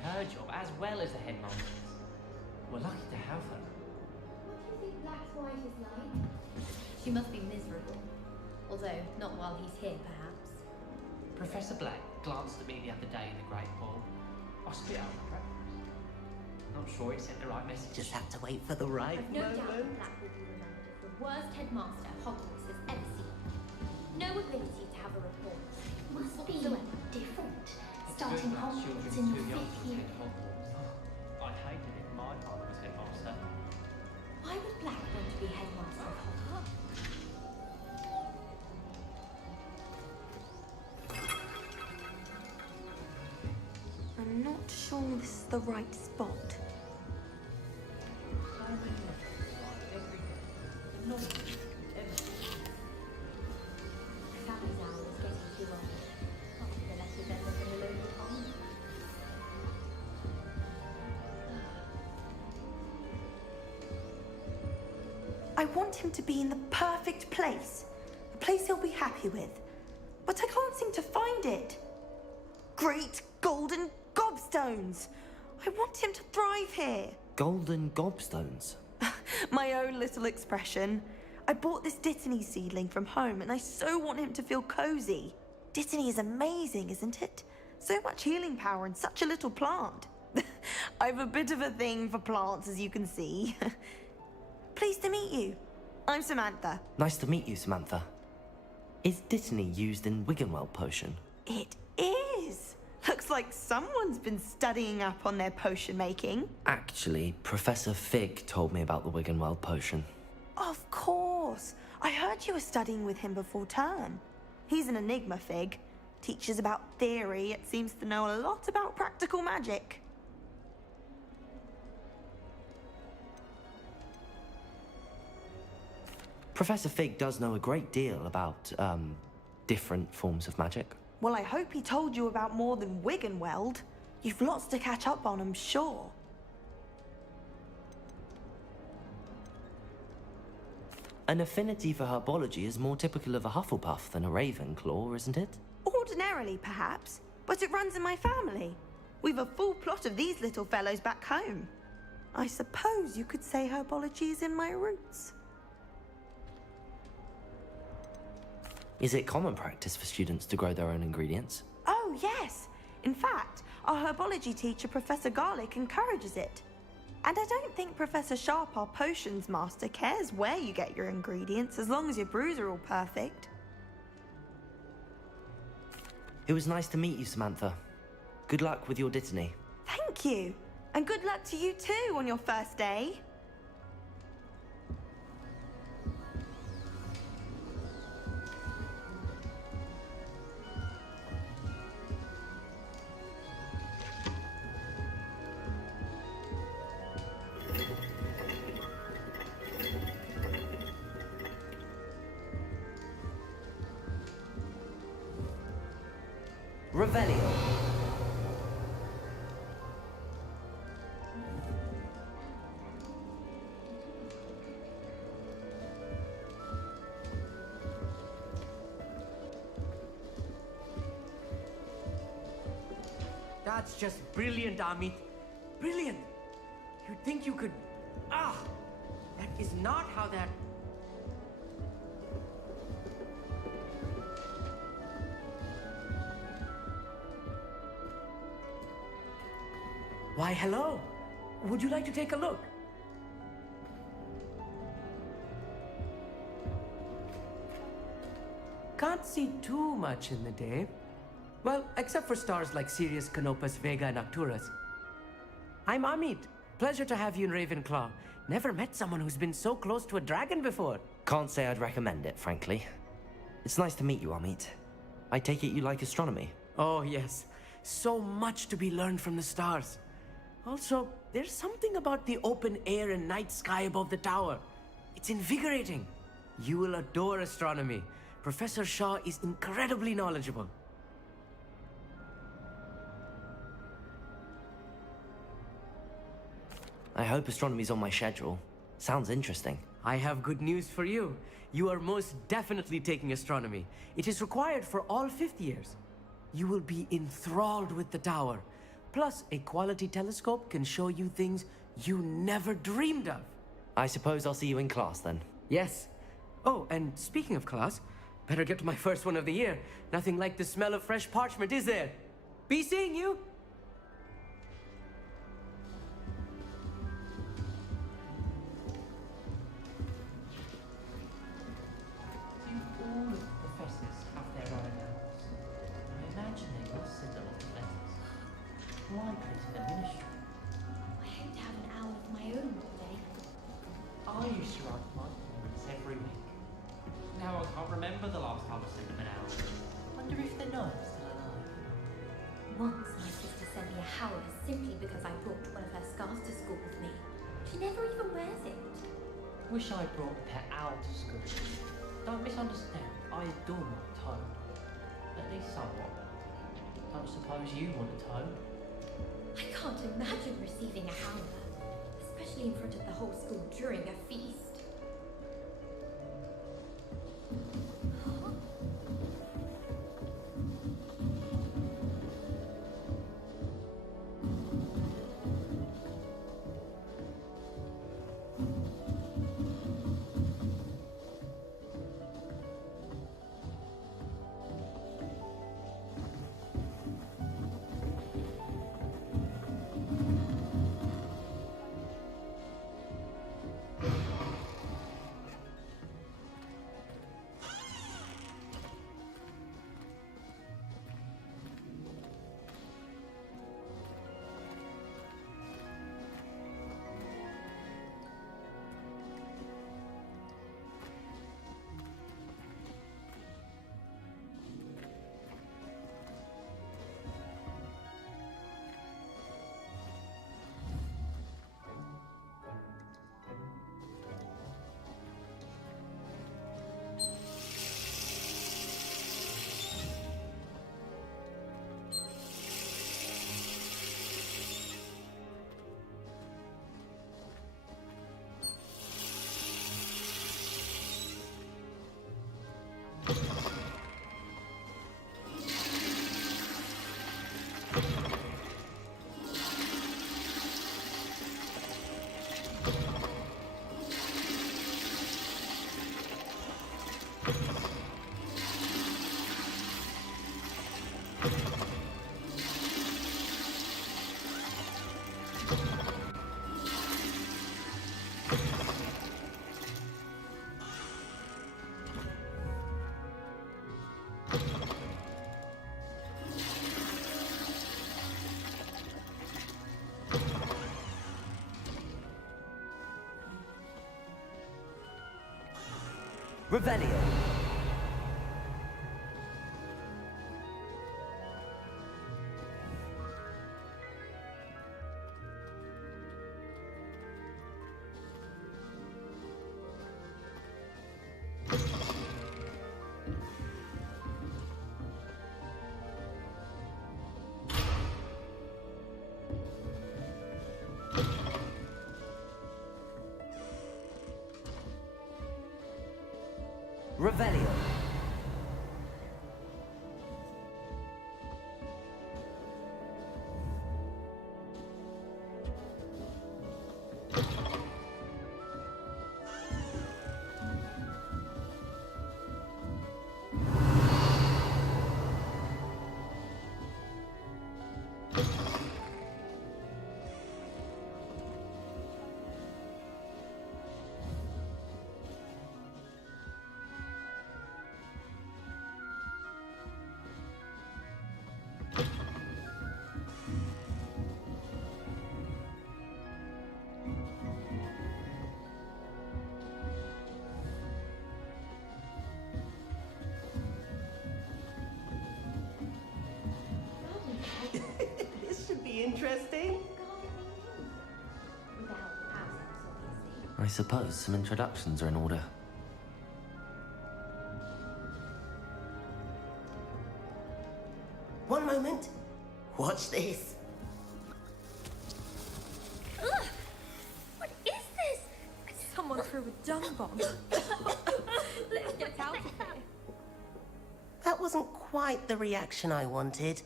Her job as well as the headmaster's. We're lucky to have her. What do you think Black's wife is like? She must be miserable. Although, not while he's here, perhaps. Professor Black glanced at me the other day in the Great Hall. I spit out my breakfast. Not sure it sent the right message. Just have to wait for the right I've no doubt that Black will be remembered as the worst headmaster Hogwarts has ever seen. No ability to have a report. Must be different. Starting Good luck, children Hogwarts in your too young 5th to year. attend Hogwarts. I hated it. My father was headmaster. Why would Black want to be headmaster of Hogwarts? I'm not sure this is the right spot. Sally's hour is getting too old. Not that the letters end up in a local pond. I want him to be in the perfect place. A place he'll be happy with. But I can't seem to find it. Great golden gobstones! I want him to thrive here. Golden gobstones. My own little expression. I bought this Dittany seedling from home and I so want him to feel cozy. Dittany is amazing, isn't it? So much healing power in such a little plant. I've a bit of a thing for plants, as you can see. Pleased to meet you. I'm Samantha. Nice to meet you, Samantha. Is Dittany used in Wiggenweld potion? It is. Looks like someone's been studying up on their potion making. Actually, Professor Fig told me about the Wiggenweld potion. Of course. I heard you were studying with him before term. He's an enigma, Fig. Teaches about theory, yet seems to know a lot about practical magic. Professor Fig does know a great deal about, different forms of magic. Well, I hope he told you about more than Wiggenweld. You've lots to catch up on, I'm sure. An affinity for herbology is more typical of a Hufflepuff than a Ravenclaw, isn't it? Ordinarily, perhaps, but it runs in my family. We've a full plot of these little fellows back home. I suppose you could say herbology is in my roots. Is it common practice for students to grow their own ingredients? Oh, yes. In fact, our herbology teacher, Professor Garlick, encourages it. And I don't think Professor Sharp, our potions master, cares where you get your ingredients as long as your brews are all perfect. It was nice to meet you, Samantha. Good luck with your Dittany. Thank you. And good luck to you too on your first day. Revelio. That's just brilliant, Amit. Brilliant! You'd think you could... Ah! That is not how that... Why, hello. Would you like to take a look? Can't see too much in the day. Well, except for stars like Sirius, Canopus, Vega, and Arcturus. I'm Amit. Pleasure to have you in Ravenclaw. Never met someone who's been so close to a dragon before. Can't say I'd recommend it, frankly. It's nice to meet you, Amit. I take it you like astronomy? Oh, yes. So much to be learned from the stars. Also, there's something about the open air and night sky above the tower. It's invigorating. You will adore astronomy. Professor Shaw is incredibly knowledgeable. I hope astronomy's on my schedule. Sounds interesting. I have good news for you. You are most definitely taking astronomy. It is required for all 5th years. You will be enthralled with the tower. Plus, a quality telescope can show you things you never dreamed of. I suppose I'll see you in class then. Yes. Oh, and speaking of class, better get to my first one of the year. Nothing like the smell of fresh parchment, is there? Be seeing you! All of the professors have their own owls. I imagine they must send a lot of letters. Likely to the ministry. I hope to have an owl of my own one day. I used to write my comments every week. Now I can't remember the last time I sent them an owl. Wonder if the nurse is still alive. Once my sister sent me a howler simply because I brought one of her scarves to school with me. She never even wears it. Wish I'd brought a pet owl to school. Don't misunderstand, I adore my toad. At least somewhat. Don't suppose you want a toad? I can't imagine receiving a howler, especially in front of the whole school during a feast. Revelio. Revelio. This should be interesting. I suppose some introductions are in order. One moment. Watch this. Ugh! What is this? Someone threw a dung bomb. Let's get out of here. That wasn't quite the reaction I wanted.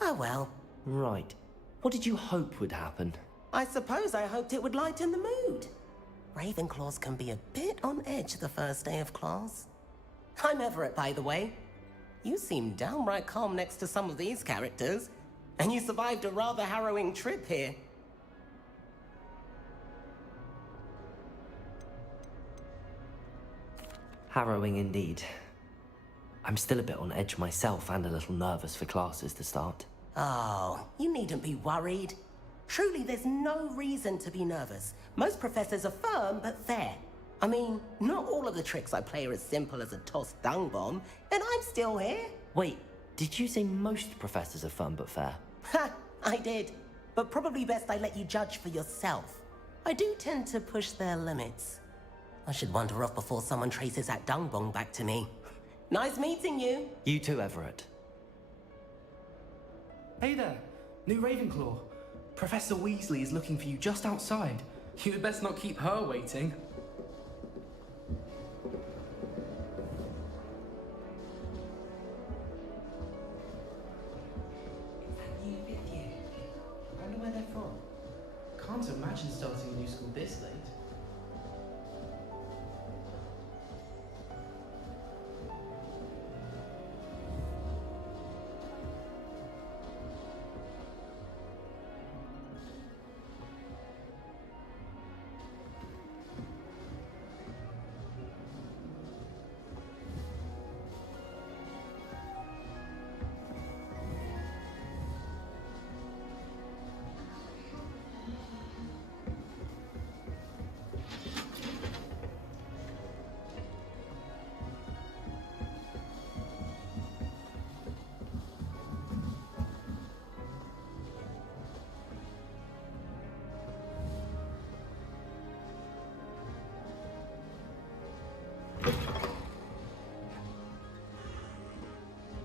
Oh well. Right. What did you hope would happen? I suppose I hoped it would lighten the mood. Ravenclaws can be a bit on edge the first day of class. I'm Everett, by the way. You seem downright calm next to some of these characters, and you survived a rather harrowing trip here. Harrowing indeed. I'm still a bit on edge myself and a little nervous for classes to start. Oh, you needn't be worried. Truly, there's no reason to be nervous. Most professors are firm but fair. I mean, not all of the tricks I play are as simple as a tossed dung bomb, and I'm still here. Wait, did you say most professors are firm but fair? Ha, I did. But probably best I let you judge for yourself. I do tend to push their limits. I should wander off before someone traces that dung bomb back to me. Nice meeting you. You too, Everett. Hey there, new Ravenclaw. Professor Weasley is looking for you just outside. You'd best not keep her waiting. New fifth year. I wonder where they're from. Can't imagine starting a new school this late.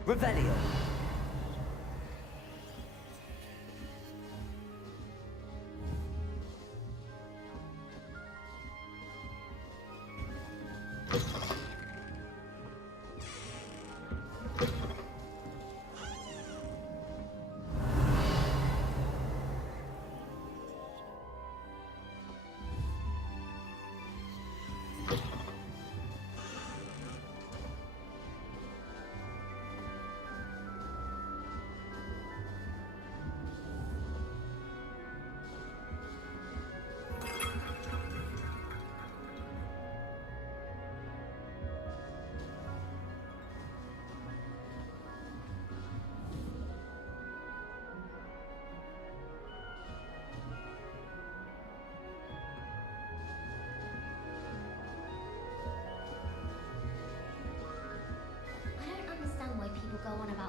Revelio.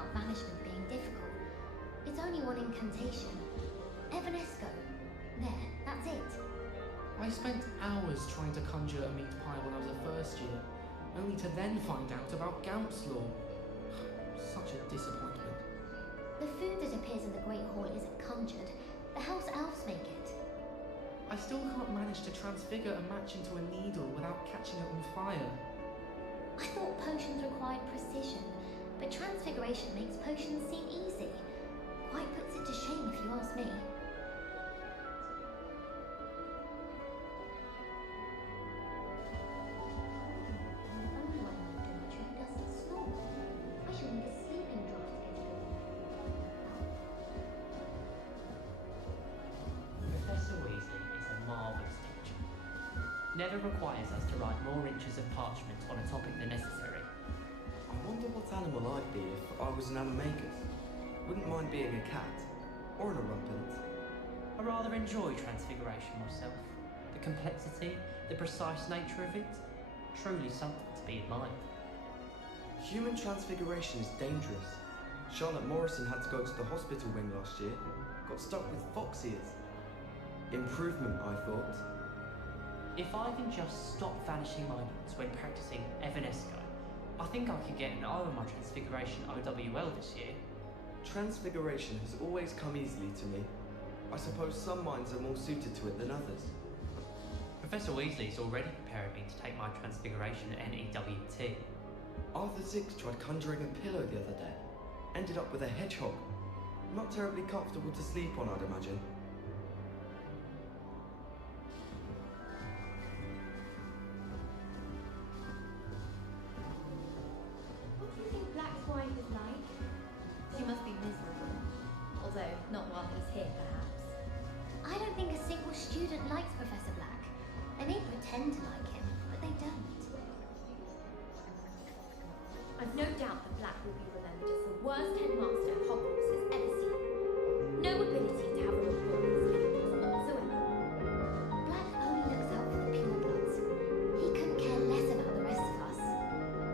about banishment being difficult. It's only one incantation. Evanesco. There, that's it. I spent hours trying to conjure a meat pie when I was a first year, only to then find out about Gamp's Law. Such a disappointment. The food that appears in the Great Hall isn't conjured. The house elves make it. I still can't manage to transfigure a match into a needle without catching it on fire. I thought potions required precision, but transfiguration makes potions seem easy. Quite puts it to shame if you ask me. Professor Weasley is a marvellous teacher. Never requires us to write more inches of parchment on a topic than necessary. I wonder what animal I'd be if I was an animagus. Wouldn't mind being a cat. Or an rumpant. I rather enjoy transfiguration myself. The complexity, the precise nature of it, truly something to be admired. Human transfiguration is dangerous. Charlotte Morrison had to go to the hospital wing last year. Got stuck with fox ears. Improvement, I thought. If I can just stop vanishing moments when practicing Evanesco, I think I could get an O on my transfiguration OWL this year. Transfiguration has always come easily to me. I suppose some minds are more suited to it than others. Professor Weasley's already preparing me to take my transfiguration NEWT. Arthur Zix tried conjuring a pillow the other day. Ended up with a hedgehog. Not terribly comfortable to sleep on, I'd imagine. What do you think Black's wife is like? She must be miserable. Although, not while he's here, perhaps. I don't think a single student likes Professor Black. They may pretend to like him, but they don't. I've no doubt that Black will be remembered as the worst headmaster Hogwarts has ever seen. No ability to have a rapport with his pupils whatsoever. Black only looks out for the purebloods. He couldn't care less about the rest of us.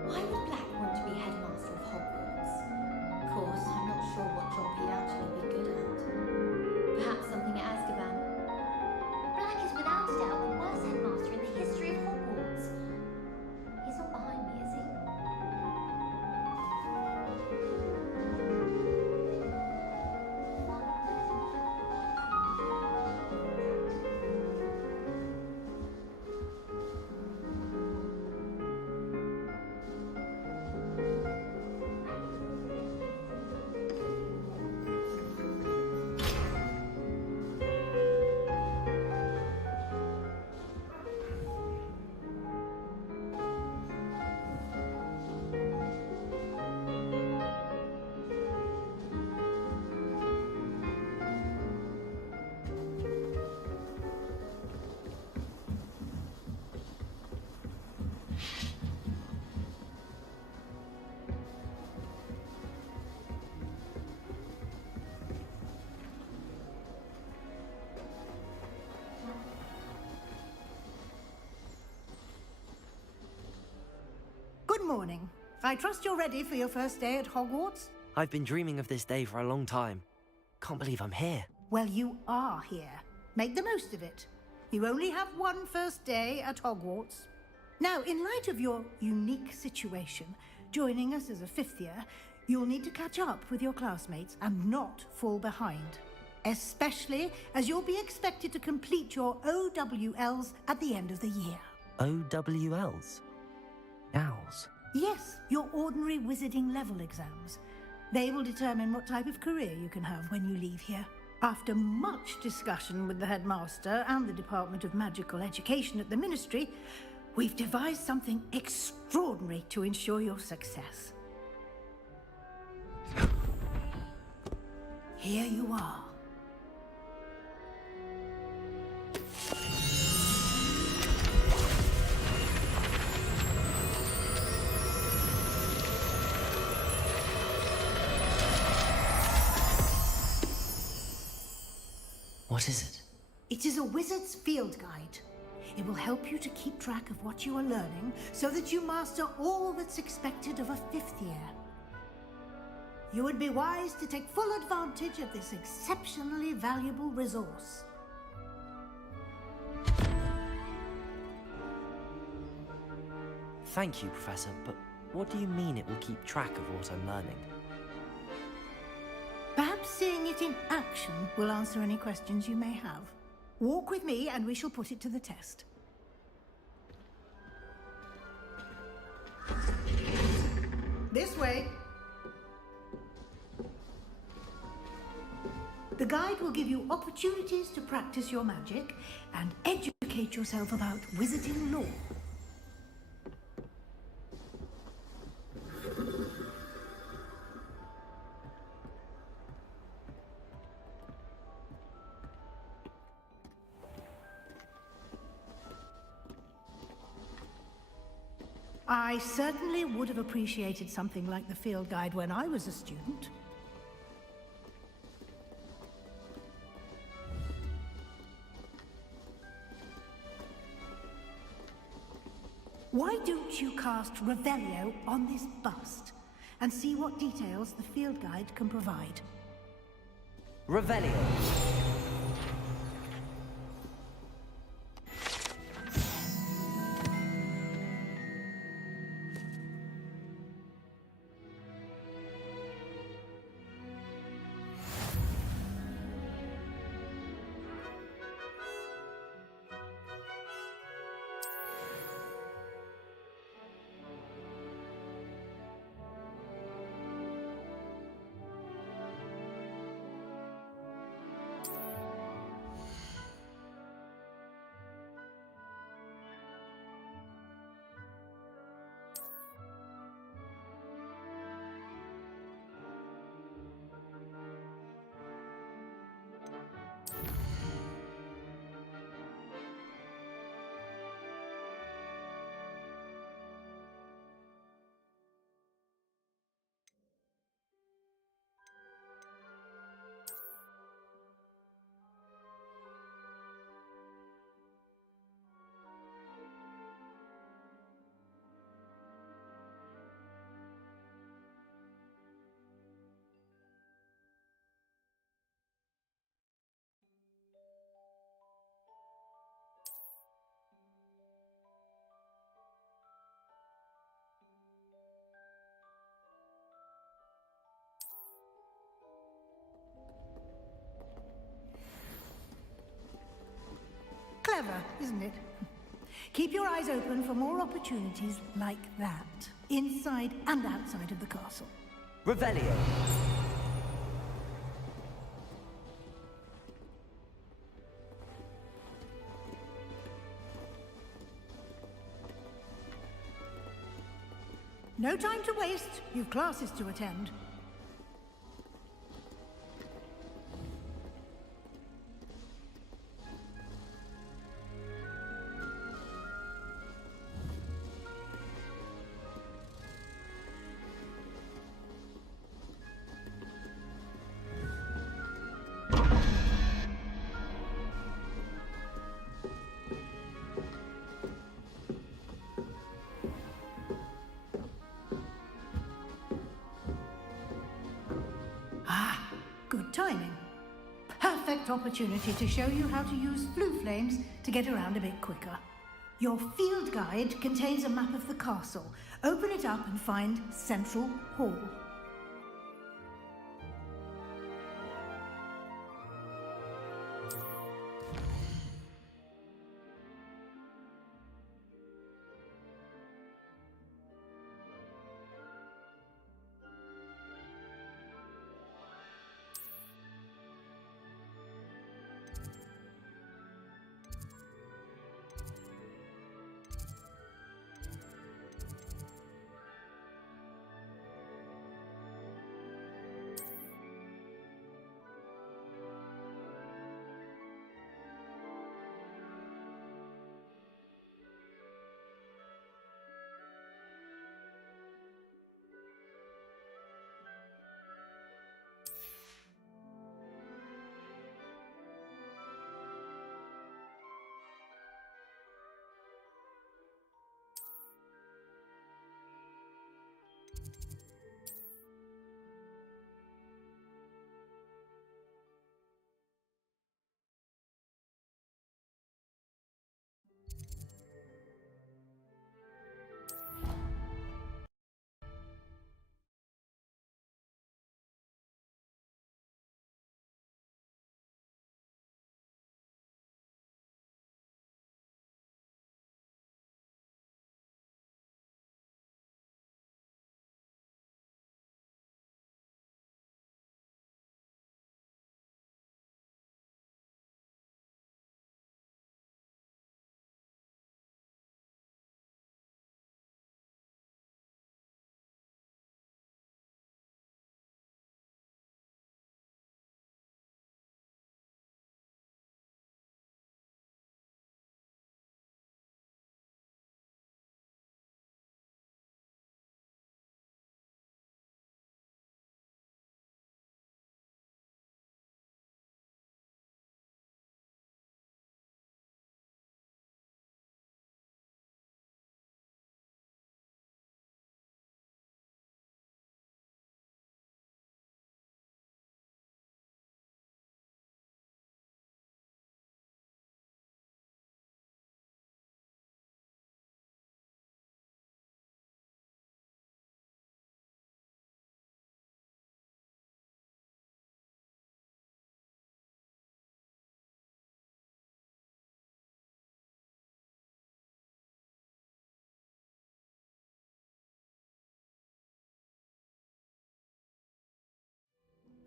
Why would Black want to be headmaster of Hogwarts? Of course, I'm not sure what job he'd actually be good at. Perhaps something at Azkaban. Black is without a doubt the worst headmaster in the history of Hogwarts. He's not behind me, is he? Good morning. I trust you're ready for your first day at Hogwarts? I've been dreaming of this day for a long time. Can't believe I'm here. Well, you are here. Make the most of it. You only have one first day at Hogwarts. Now, in light of your unique situation, joining us as a fifth year, you'll need to catch up with your classmates and not fall behind. Especially as you'll be expected to complete your OWLs at the end of the year. OWLs? Owls? Yes, your ordinary wizarding level exams. They will determine what type of career you can have when you leave here. After much discussion with the headmaster and the Department of Magical Education at the Ministry, we've devised something extraordinary to ensure your success. Here you are. What is it? It is a wizard's field guide. It will help you to keep track of what you are learning so that you master all that's expected of a fifth year. You would be wise to take full advantage of this exceptionally valuable resource. Thank you, Professor, but what do you mean it will keep track of what I'm learning? Perhaps seeing it in action will answer any questions you may have. Walk with me and we shall put it to the test. This way. The guide will give you opportunities to practice your magic and educate yourself about wizarding lore. I certainly would have appreciated something like the field guide when I was a student. Why don't you cast Revelio on this bust and see what details the field guide can provide? Revelio. Clever, isn't it? Keep your eyes open for more opportunities like that, inside and outside of the castle. Revelio. No time to waste. You've classes to attend. Good timing. Perfect opportunity to show you how to use flue flames to get around a bit quicker. Your field guide contains a map of the castle. Open it up and find Central Hall.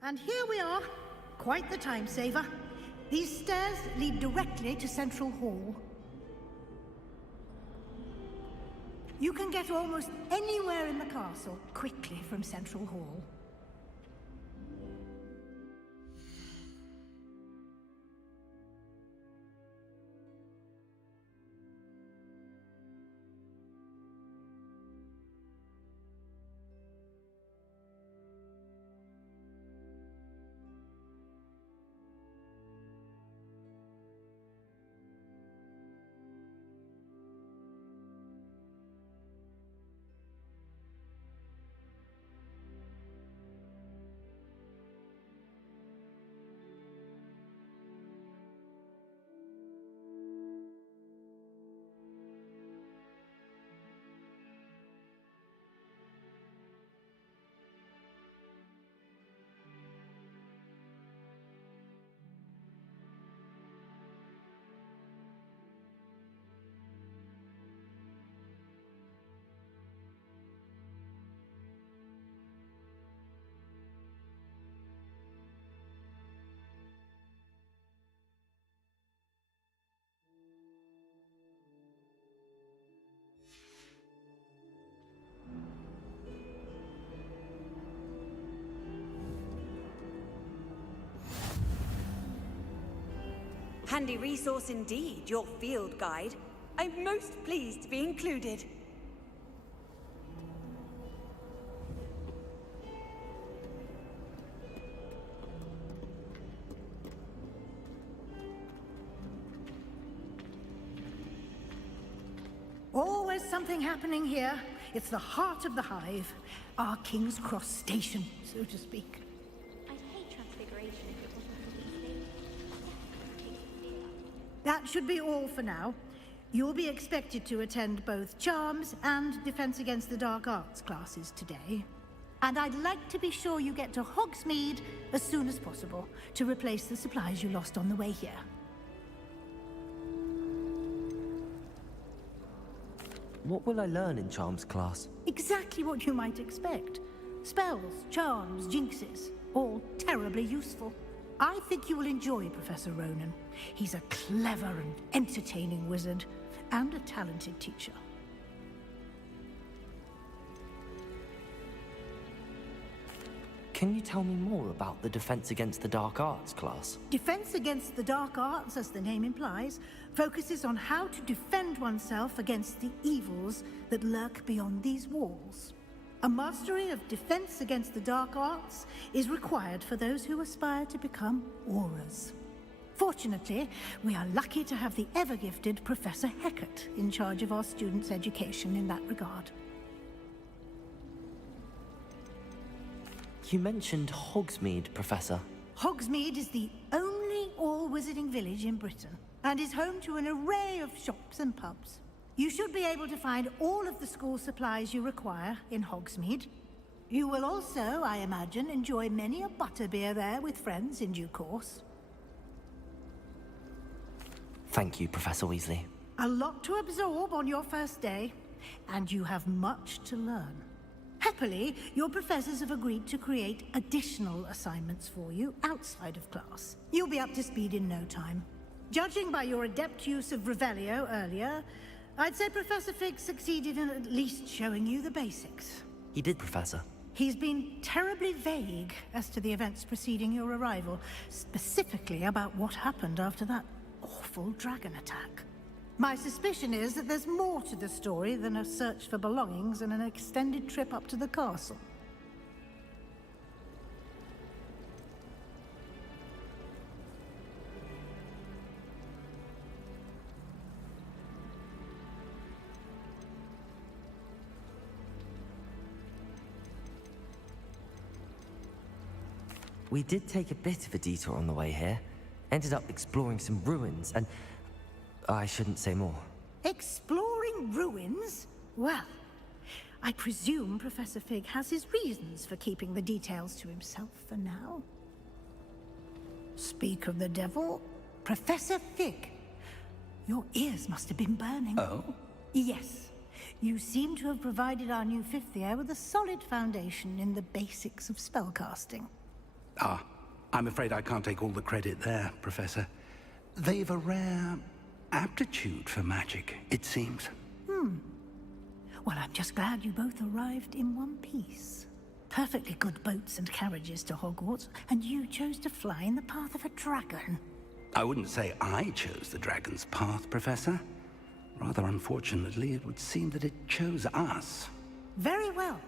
And here we are. Quite the time saver. These stairs lead directly to Central Hall. You can get almost anywhere in the castle quickly from Central Hall. Handy resource indeed, your field guide. I'm most pleased to be included. Always something happening here. It's the heart of the hive. Our King's Cross station, so to speak. I'd hate transfiguration if it wasn't for these things. That should be all for now. You'll be expected to attend both Charms and Defense Against the Dark Arts classes today. And I'd like to be sure you get to Hogsmeade as soon as possible to replace the supplies you lost on the way here. What will I learn in Charms class? Exactly what you might expect. Spells, charms, jinxes, all terribly useful. I think you will enjoy Professor Ronan. He's a clever and entertaining wizard, and a talented teacher. Can you tell me more about the Defense Against the Dark Arts class? Defense Against the Dark Arts, as the name implies, focuses on how to defend oneself against the evils that lurk beyond these walls. A mastery of Defense Against the Dark Arts is required for those who aspire to become Aurors. Fortunately, we are lucky to have the ever-gifted Professor Hecat in charge of our students' education in that regard. You mentioned Hogsmeade, Professor. Hogsmeade is the only all-wizarding village in Britain, and is home to an array of shops and pubs. You should be able to find all of the school supplies you require in Hogsmeade. You will also, I imagine, enjoy many a butterbeer there with friends in due course. Thank you, Professor Weasley. A lot to absorb on your first day, and you have much to learn. Happily, your professors have agreed to create additional assignments for you outside of class. You'll be up to speed in no time. Judging by your adept use of Revelio earlier, I'd say Professor Fig succeeded in at least showing you the basics. He did, Professor. He's been terribly vague as to the events preceding your arrival, specifically about what happened after that awful dragon attack. My suspicion is that there's more to the story than a search for belongings and an extended trip up to the castle. We did take a bit of a detour on the way here. Ended up exploring some ruins, and I shouldn't say more. Exploring ruins? Well, I presume Professor Fig has his reasons for keeping the details to himself for now. Speak of the devil, Professor Fig. Your ears must have been burning. Oh? Yes. You seem to have provided our new fifth year with a solid foundation in the basics of spellcasting. Ah, I'm afraid I can't take all the credit there, Professor. They've a rare aptitude for magic, it seems. Well, I'm just glad you both arrived in one piece. Perfectly good boats and carriages to Hogwarts, and you chose to fly in the path of a dragon. I wouldn't say I chose the dragon's path, Professor. Rather unfortunately, it would seem that it chose us. Very well.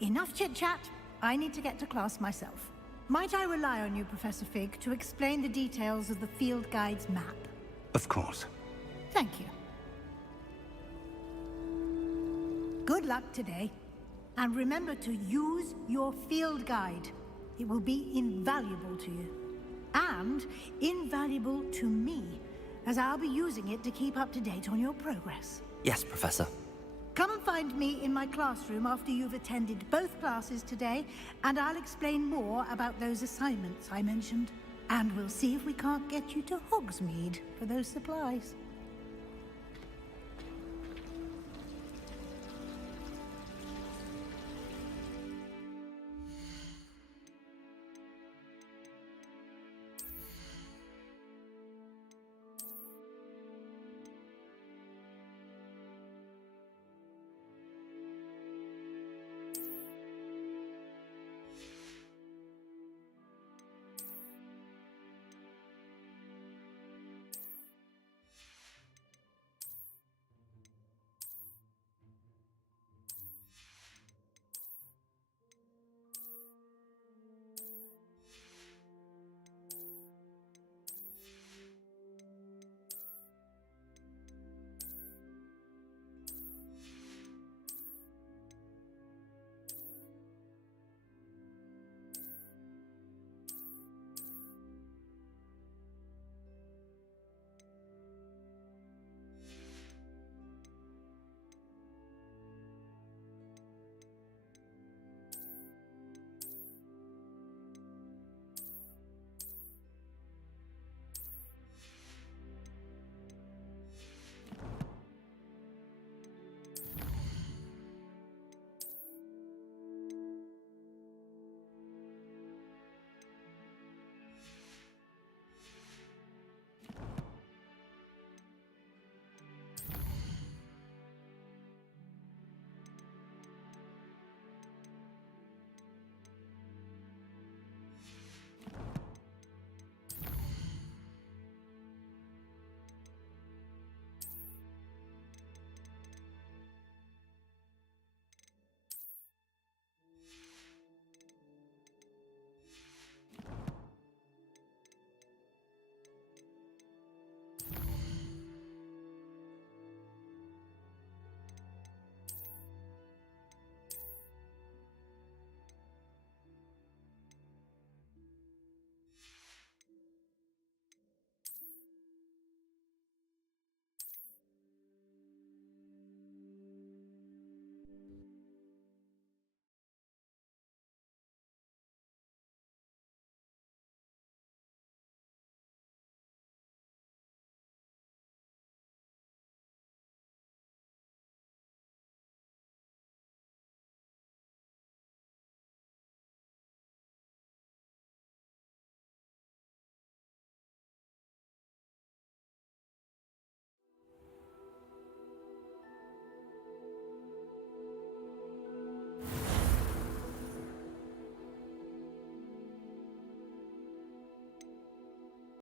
Enough chit-chat. I need to get to class myself. Might I rely on you, Professor Fig, to explain the details of the field guide's map? Of course. Thank you. Good luck today. And remember to use your field guide. It will be invaluable to you. And invaluable to me, as I'll be using it to keep up to date on your progress. Yes, Professor. Come and find me in my classroom after you've attended both classes today, and I'll explain more about those assignments I mentioned. And we'll see if we can't get you to Hogsmeade for those supplies.